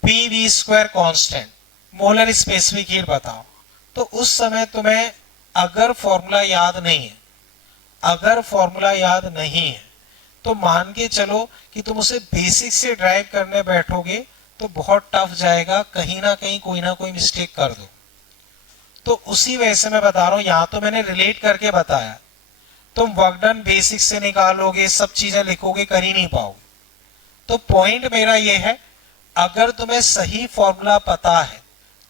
PV² constant molar specific heat बताओ, तो उस समय तुम्हें अगर फॉर्मूला याद नहीं है, अगर फॉर्मूला याद नहीं है तो मान के चलो कि तुम उसे बेसिक से ड्राइव करने बैठोगे तो बहुत टफ जाएगा, कहीं ना कहीं कोई ना कोई मिस्टेक कर दो। तो उसी वजह से मैं बता रहा हूं, यहां तो मैंने रिलेट करके बताया, तुम वर्क डन बेसिक से निकालोगे, सब चीजें लिखोगे, कर ही नहीं पाओगे। तो पॉइंट मेरा ये है, अगर तुम्हें सही फॉर्मूला पता है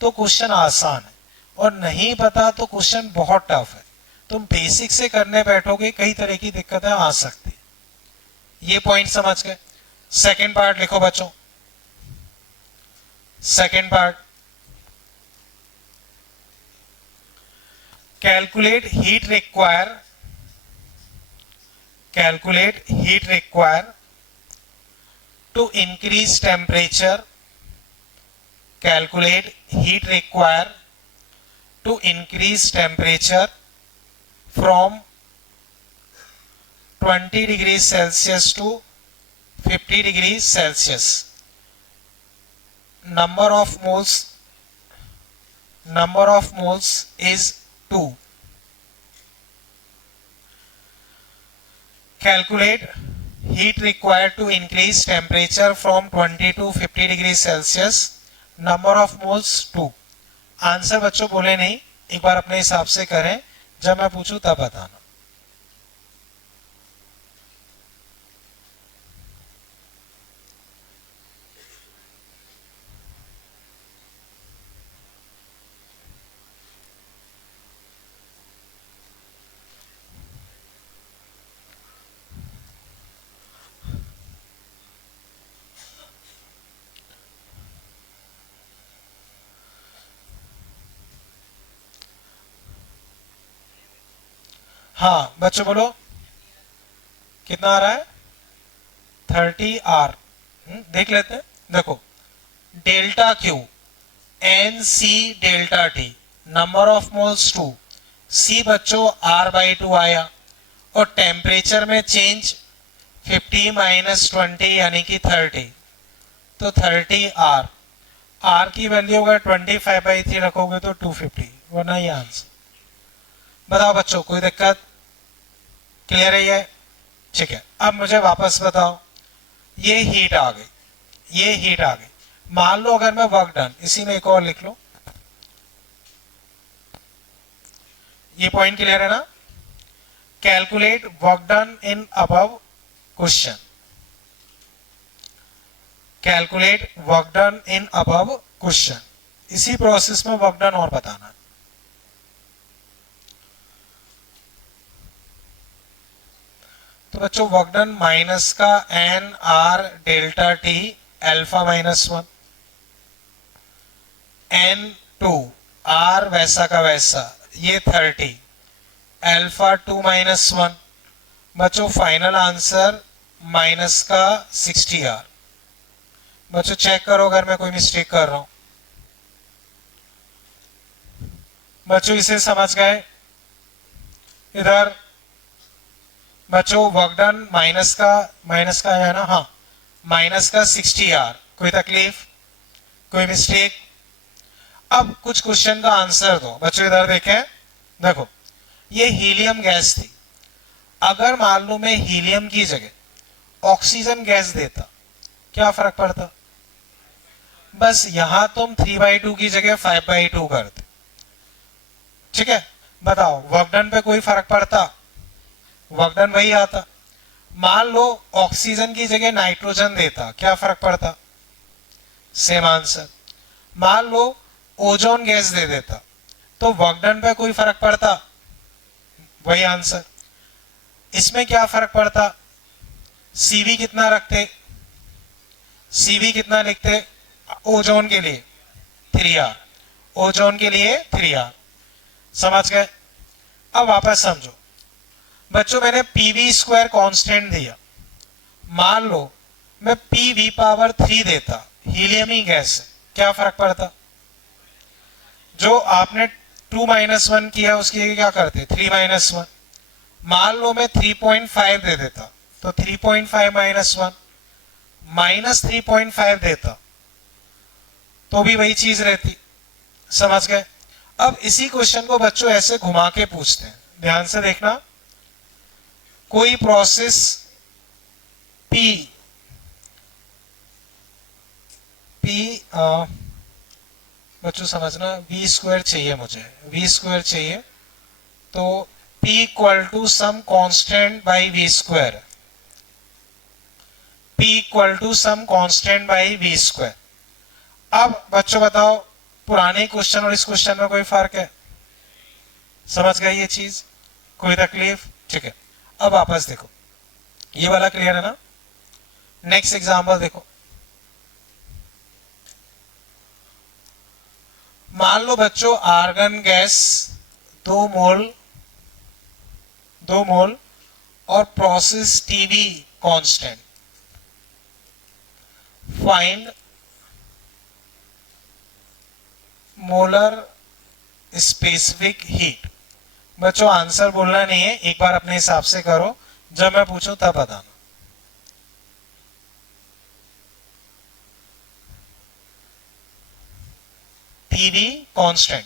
तो क्वेश्चन आसान है, और नहीं पता तो क्वेश्चन बहुत टफ है। तुम बेसिक से करने बैठोगे कई तरह की दिक्कतें आ सकती है। ये पॉइंट समझ गए? सेकेंड पार्ट लिखो बच्चों। Second part, calculate heat required to increase temperature, calculate heat required to increase temperature from 20 degrees Celsius to 50 degrees Celsius. Number of moles is 2. Calculate heat required to increase temperature from 20 to 50 degrees Celsius. Number of moles 2. Answer बच्चों बोले नहीं, एक बार अपने हिसाब से करें, जब मैं पूछूं तब बताना। हाँ बच्चों बोलो, कितना आ रहा है? 30R। देख लेते हैं, देखो delta Q NC delta T, number of moles 2, C बच्चों R/2 आया, और टेम्परेचर में चेंज 50 - 20 यानी कि 30, तो 30R। R की वैल्यू अगर 25/3 रखोगे तो 250, वरना ये आंसर। बताओ बच्चों कोई दिक्कत? क्लियर है ये? ठीक है, अब मुझे वापस बताओ, ये हीट आ गई, ये हीट आ गई। मान लो अगर मैं वर्क डन, इसी में एक और लिख लो, ये पॉइंट क्लियर है ना? Calculate work done in above question, calculate work done in above question, इसी प्रोसेस में वर्क डन और बताना। तो बच्चों वर्क डन माइनस का NR delta T alpha -1, N2 R वैसा का वैसा, ये 30 अल्फा 2 - 1। बच्चों फाइनल आंसर माइनस का 60R। बच्चों चेक करो अगर मैं कोई मिस्टेक कर रहा हूं। बच्चों इसे समझ गए? इधर बच्चों वर्क डन माइनस का है ना? हाँ, माइनस का 60R। कोई तकलीफ, कोई मिस्टेक? अब कुछ क्वेश्चन का आंसर दो बच्चों। इधर देखें, देखो ये हीलियम गैस थी, अगर मान लो मैं हीलियम की जगह ऑक्सीजन गैस देता, क्या फर्क पड़ता? बस यहां तुम 3/2 की जगह 5/2 करते। ठीक है, बताओ वर्क डन पे कोई फर्क पड़ता? वर्क डन वही आता। मान लो ऑक्सीजन की जगह नाइट्रोजन देता, क्या फर्क पड़ता? Same answer. मान लो ओजोन गैस दे देता, तो वर्क डन पे कोई फर्क पड़ता? वही आंसर। इसमें क्या फर्क पड़ता? CV कितना रखते, CV कितना लिखते, ओजोन के लिए 3R, ओजोन के लिए 3R। समझ गए? अब वापस समझो बच्चों, मैंने पीवी स्क्वायर कांस्टेंट दिया, मान लो मैं पीवी पावर 3 देता, हीलियम ही गैस है, क्या फर्क पड़ता? जो आपने 2-1 किया उसकी क्या करते 3-1। मान लो मैं 3.5 दे देता, तो 3.5 - 1 -3.5 देता तो भी वही चीज रहती। समझ गए? अब इसी क्वेश्चन को बच्चों ऐसे घुमा के पूछते हैं, ध्यान से देखना। कोई प्रोसेस P बच्चों समझना, V स्क्वायर चाहिए मुझे, V स्क्वायर चाहिए, तो P equal to some constant by V square, P equal to some constant by V square. अब बच्चों बताओ, पुराने क्वेश्चन और इस क्वेश्चन में कोई फर्क है? समझ गए ये चीज? कोई तकलीफ? ठीक है। अब वापस देखो, ये वाला क्लियर है ना? नेक्स्ट एग्जांपल देखो, मान लो बच्चों आर्गन गैस 2 मोल और process TV constant, find molar specific heat. बच्चों आंसर बोलना नहीं है, एक बार अपने हिसाब से करो, जब मैं पूछूं तब बताना। पीवी कांस्टेंट,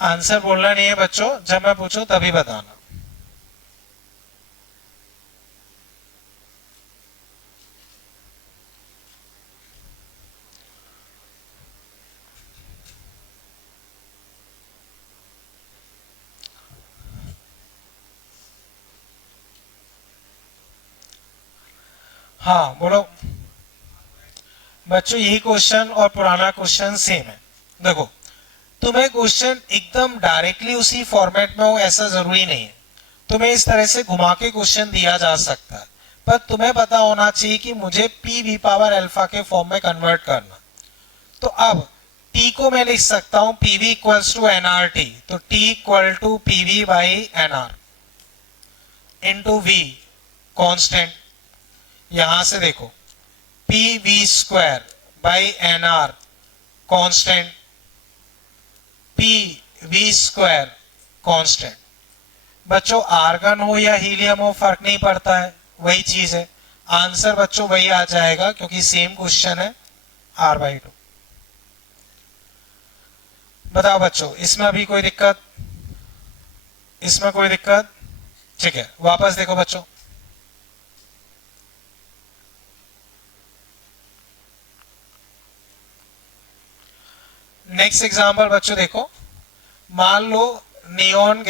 आंसर बोलना नहीं है बच्चों, जब मैं पूछूं तभी बताना। हाँ बोलो बच्चों, यही क्वेश्चन और पुराना क्वेश्चन सेम है। देखो, तुम्हें क्वेश्चन एकदम डायरेक्टली उसी फॉर्मेट में हो ऐसा जरूरी नहीं है, तुम्हें इस तरह से घुमा के क्वेश्चन दिया जा सकता है, पर तुम्हें पता होना चाहिए कि मुझे पी वी पावर अल्फा के फॉर्म में कन्वर्ट करना। तो अब टी को मैं लिख सकता हूं pv equals to nr t, तो t equal to pv by nr into v constant. यहां से देखो p v square by n r constant, p v square constant. बच्चों आर्गन हो या हीलियम हो फर्क नहीं पड़ता है, वही चीज है। आंसर बच्चों वही आ जाएगा क्योंकि सेम क्वेश्चन है, R/2। बताओ बच्चों, इसमें अभी कोई दिक्कत? इसमें कोई दिक्कत? ठीक है, वापस देखो बच्चों, नेक्स्ट एग्जांपल बच्चों देखो, मान लो नियॉन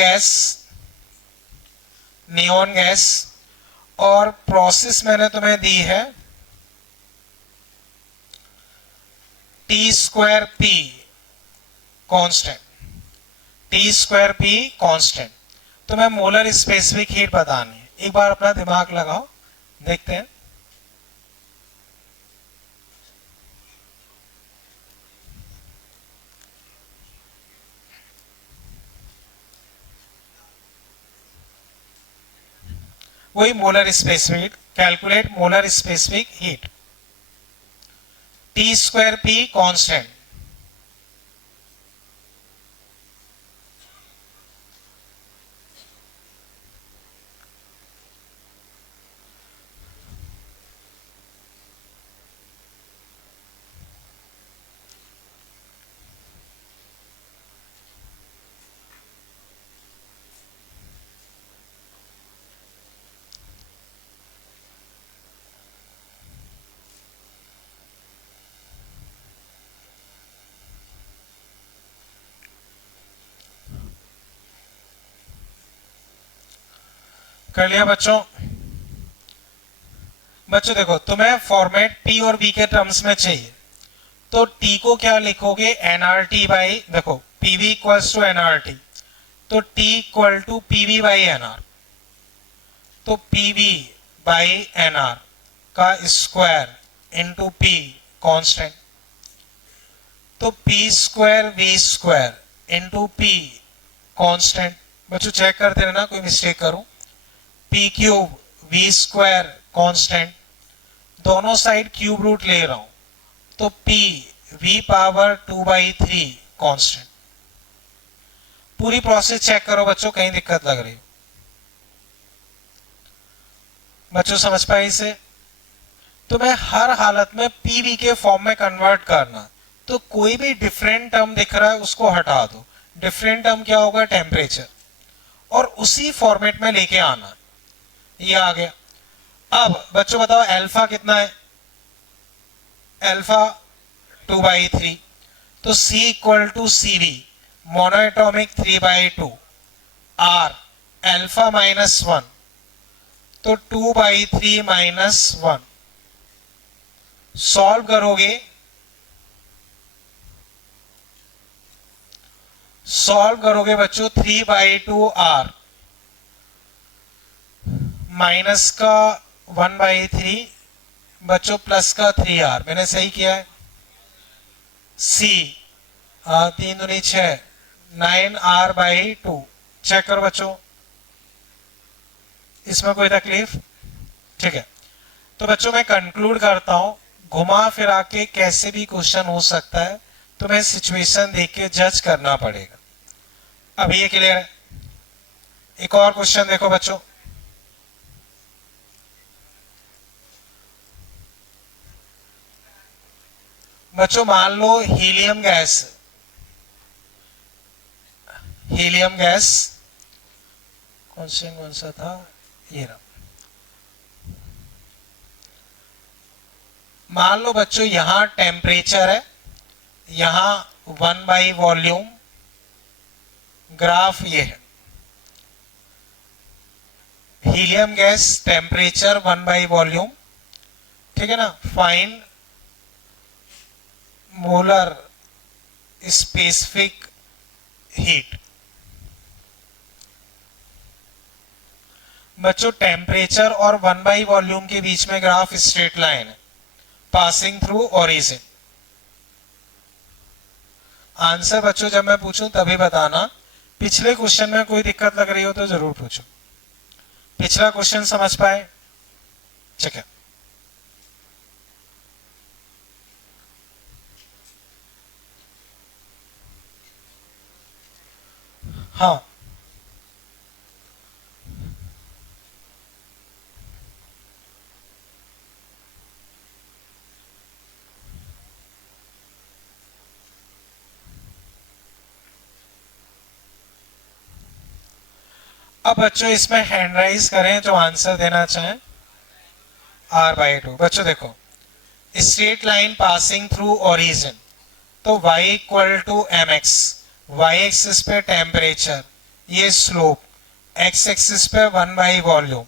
गैस और प्रोसेस मैंने तुम्हें दी है T²P कांस्टेंट, T²P कांस्टेंट। तुम्हें मोलर स्पेसिफिक हीट बतानी है, एक बार अपना दिमाग लगाओ, देखते हैं। वही molar specific, calculate molar specific heat, T²P constant. कर लिया बच्चों? बच्चों देखो, तुम्हें फॉर्मेट P और V के टर्म्स में चाहिए, तो T को क्या लिखोगे nRT बाई, देखो PV इक्वल्स टू nRT, तो T equal to PV by nR। तो पीवी बाई एनआर का स्क्वायर इंटू पी कांस्टेंट, तो P square V square into P constant. बच्चों चेक करते रहना कोई मिस्टेक करूं। P cube we square constant, दोनों साइड क्यूब रूट ले रहा हूं, तो पी वी पावर 2/3 कांस्टेंट। पूरी प्रोसेस चेक करो बच्चों, कहीं दिक्कत लग रही हो? बच्चों समझ पाए इसे? तो मैं हर हालत में पीवी के फॉर्म में कन्वर्ट करना, तो कोई भी डिफरेंट टर्म दिख रहा है उसको हटा दो। डिफरेंट टर्म क्या होगा? टेम्परेचर, और उसी फॉर्मेट में लेके आना। ये आ गया। अब बच्चों बताओ अल्फा कितना है? अल्फा 2/3, तो C equal to CV monoatomic 3/2 R alpha -1, तो 2/3 -1। सॉल्व करोगे, बच्चों 3/2 R माइनस का 1/3 बच्चों प्लस का 3R। मैंने सही किया है? C 3 दूनी 6 9R/2। चेक करो बच्चों, इसमें कोई तकलीफ? ठीक है। तो बच्चों मैं कंक्लूड करता हूं, घुमा फिरा के कैसे भी क्वेश्चन हो सकता है, तो मैं सिचुएशन देख के जज करना पड़ेगा। अभी ये क्लियर है? एक और क्वेश्चन देखो बच्चों, मान लो हीलियम गैस कौन सा था, ये रहा। मान लो बच्चों यहां टेम्परेचर है, यहां 1/वॉल्यूम, ग्राफ ये है। हीलियम गैस टेम्परेचर 1/वॉल्यूम, ठीक है ना। Find molar specific heat. बच्चों टेम्परेचर और 1/वॉल्यूम के बीच में ग्राफ स्ट्रेट लाइन है, पासिंग थ्रू ओरिजिन। आंसर बच्चों जब मैं पूछूं तभी बताना। पिछले क्वेश्चन में कोई दिक्कत लग रही हो तो जरूर पूछो। पिछला क्वेश्चन समझ पाए? ठीक है। हाँ अब बच्चों इसमें हैंड राइज करें जो आंसर देना चाहें। R/2। बच्चों देखो straight line passing through origin, तो y equal to mx, y axis पे टेम्परेचर, ये स्लोप, x एक्सिस पे 1/वॉल्यूम,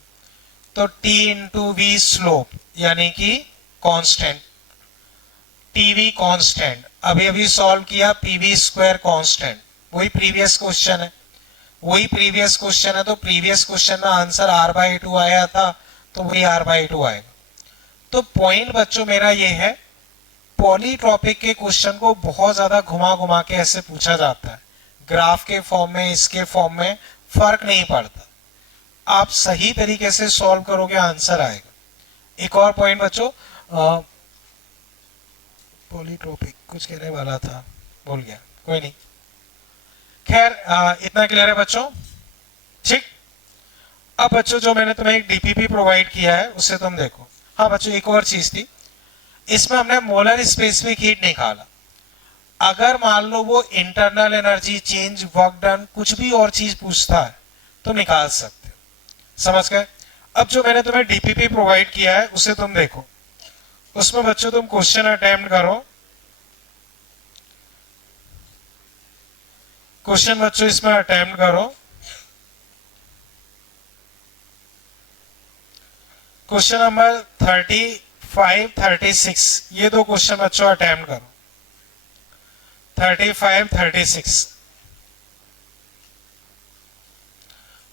तो t इंटू वी स्लोप यानी कि कांस्टेंट, टीवी कांस्टेंट। अभी अभी सॉल्व किया, पीवी स्क्वायर कांस्टेंट, वही प्रीवियस क्वेश्चन है, तो प्रीवियस क्वेश्चन में आंसर R/2 आया था, तो वही R/2 आएगा। तो पॉइंट बच्चों मेरा ये है, पॉलीट्रॉपिक के क्वेश्चन को बहुत ज्यादा घुमा घुमा के ऐसे पूछा जाता है, ग्राफ के फॉर्म में, इसके फॉर्म में फर्क नहीं पड़ता। आप सही तरीके से सॉल्व करोगे आंसर आएगा। एक और पॉइंट बच्चों, पॉलीट्रॉपिक कुछ कहने वाला था, भूल गया, कोई नहीं। खैर इतना क्लियर है बच्चों? ठीक। अब बच्चों जो मैंने तुम्हें एक डीपीपी प्रोवाइड किया है उसे तुम देखो। हाँ बच्चों एक और चीज थी, इसमें हमने मोलर स्पेसिफिक हीट निकाला। अगर मान लो वो internal energy change, work done, कुछ भी और चीज पूछता है तो निकाल सकते हो। समझ गए? अब जो मैंने तुम्हें डीपीपी प्रोवाइड किया है उसे तुम देखो, उसमें बच्चों तुम क्वेश्चन अटेम्प्ट करो। क्वेश्चन बच्चों इसमें अटेम्प्ट करो। क्वेश्चन नंबर 35, 36, ये दो क्वेश्चन बच्चों अटेम्प्ट करो। 35, 36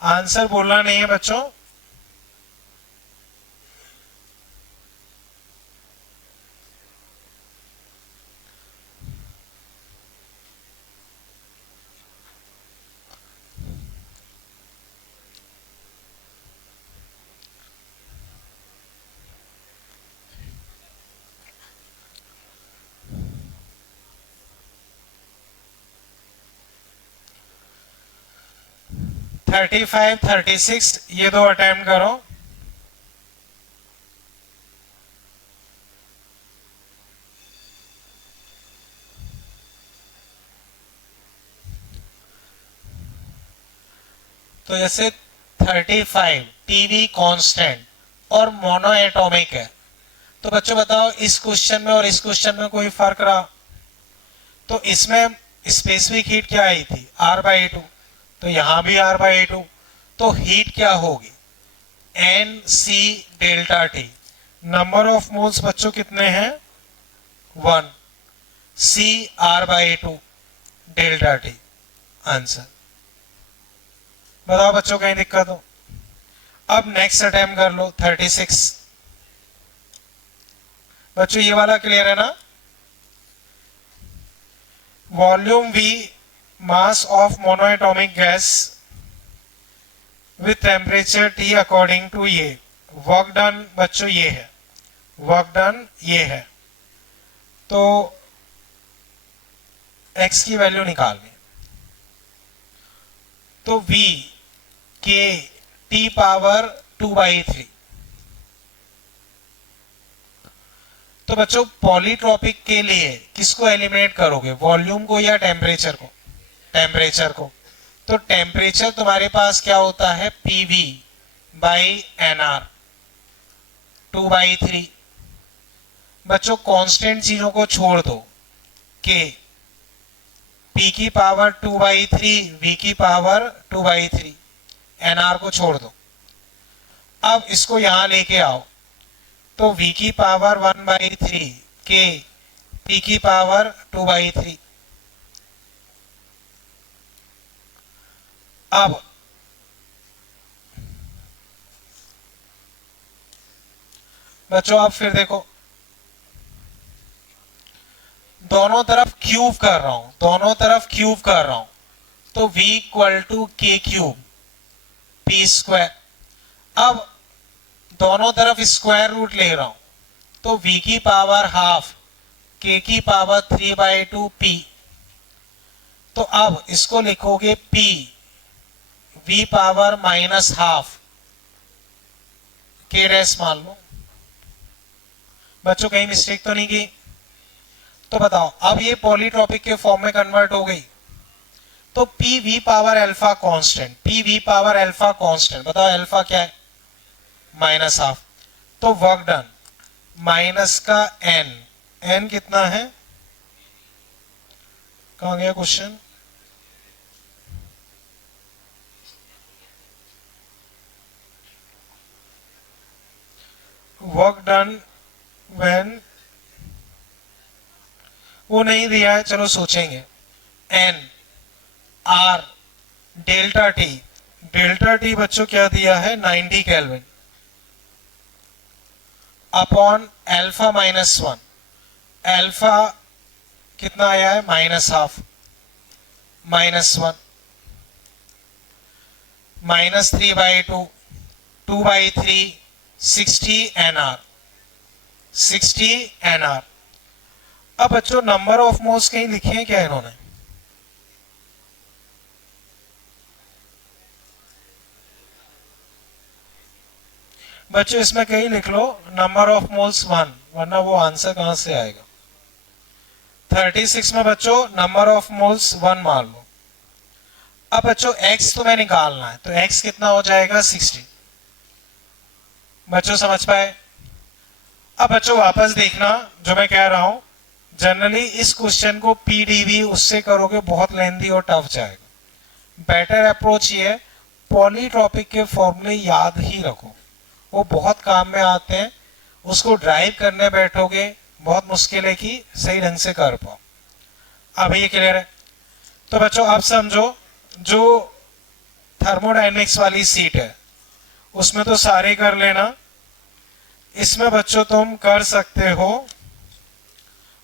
आंसर बोलना नहीं है बच्चों, 35, 36 ये दो अटेम्प्ट करो। तो जैसे 35 टीवी कांस्टेंट और मोनोएटॉमिक है, तो बच्चों बताओ इस क्वेश्चन में और इस क्वेश्चन में कोई फर्क रहा? तो इसमें स्पेसिफिक हीट क्या आई थी? R/2, तो यहां भी R/2, तो हीट क्या होगी? NC delta T। Number of moles बच्चों कितने हैं? 1, C R/2 delta T। Answer बताओ बच्चों, कहीं दिक्कत हो? अब नेक्स्ट अटेम्प्ट कर लो 36। बच्चों ये वाला क्लियर है ना? Volume V, mass of monoatomic gas with temperature T according to ये वर्क डन। बच्चों ये है वर्क डन, ये है, तो x की वैल्यू निकालनी, तो V के T पावर 2/3। तो बच्चों पॉलीट्रॉपिक के लिए किसको एलिमिनेट करोगे, वॉल्यूम को या टेम्परेचर को? टेम्परेचर को। तो टेम्परेचर तुम्हारे पास क्या होता है? PV/NR 2/3। बच्चों कांस्टेंट चीजों को छोड़ दो, के P की पावर 2/3, V की पावर 2/3, NR को छोड़ दो। अब इसको यहां लेके आओ, तो V की पावर 1/3 के P की पावर 2/3। अब बच्चों आप फिर देखो, दोनों तरफ क्यूब कर रहा हूं, दोनों तरफ क्यूब कर रहा हूं, तो V = K³ P²। अब दोनों तरफ स्क्वायर रूट ले रहा हूं, तो V की पावर हाफ K की पावर 3/2 P। तो अब इसको लिखोगे P V पावर -½ K' मान लो। बच्चों कहीं मिस्टेक तो नहीं की? तो बताओ अब ये पॉलीट्रॉपिक के फॉर्म में कन्वर्ट हो गई, तो PV power alpha constant, PV power alpha constant, बताओ अल्फा क्या है? -½ तो वर्क डन माइनस का n, n कितना है? कहां गया क्वेश्चन? वर्क डन व्हेन, वो नहीं दिया है, चलो सोचेंगे। n R delta T, delta T बच्चों क्या दिया है? 90 केल्विन अपॉन अल्फा -1, अल्फा कितना आया है? -½ -1 -3/2 2/3 60 NR 60 NR। अब बच्चों नंबर ऑफ मोल्स कहीं लिखे हैं क्या इन्होंने? बच्चों इसमें कहीं लिख लो नंबर ऑफ मोल्स 1, वरना वो आंसर कहां से आएगा? 36 में बच्चों नंबर ऑफ मोल्स 1 मान लो। अब बच्चों x तुम्हें निकालना है, तो x कितना हो जाएगा? 60। बच्चों समझ पाए? अब बच्चों वापस देखना जो मैं कह रहा हूं, जनरली इस क्वेश्चन को पीडीवी उससे करोगे बहुत लेंथी और टफ जाएगा। बेटर अप्रोच ये है, पॉलीट्रॉपिक के फॉर्मूले याद ही रखो, वो बहुत काम में आते हैं। उसको ड्राइव करने बैठोगे बहुत मुश्किल है कि सही ढंग से कर पाओ। अब ये क्लियर है? तो बच्चों आप समझो, जो थर्मोडायनेमिक्स वाली सीट है उसमें तो सारे कर लेना, इसमें बच्चों तुम कर सकते हो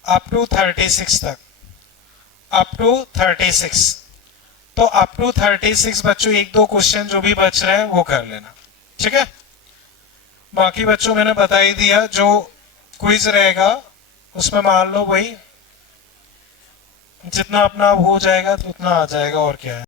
अप टू 36 तक, अप टू 36। तो अप टू 36 बच्चों एक दो क्वेश्चन जो भी बच रहे हैं वो कर लेना, ठीक है? बाकी बच्चों मैंने बता ही दिया, जो क्विज रहेगा उसमें मान लो वही जितना अपना हो जाएगा तो उतना आ जाएगा, और क्या है।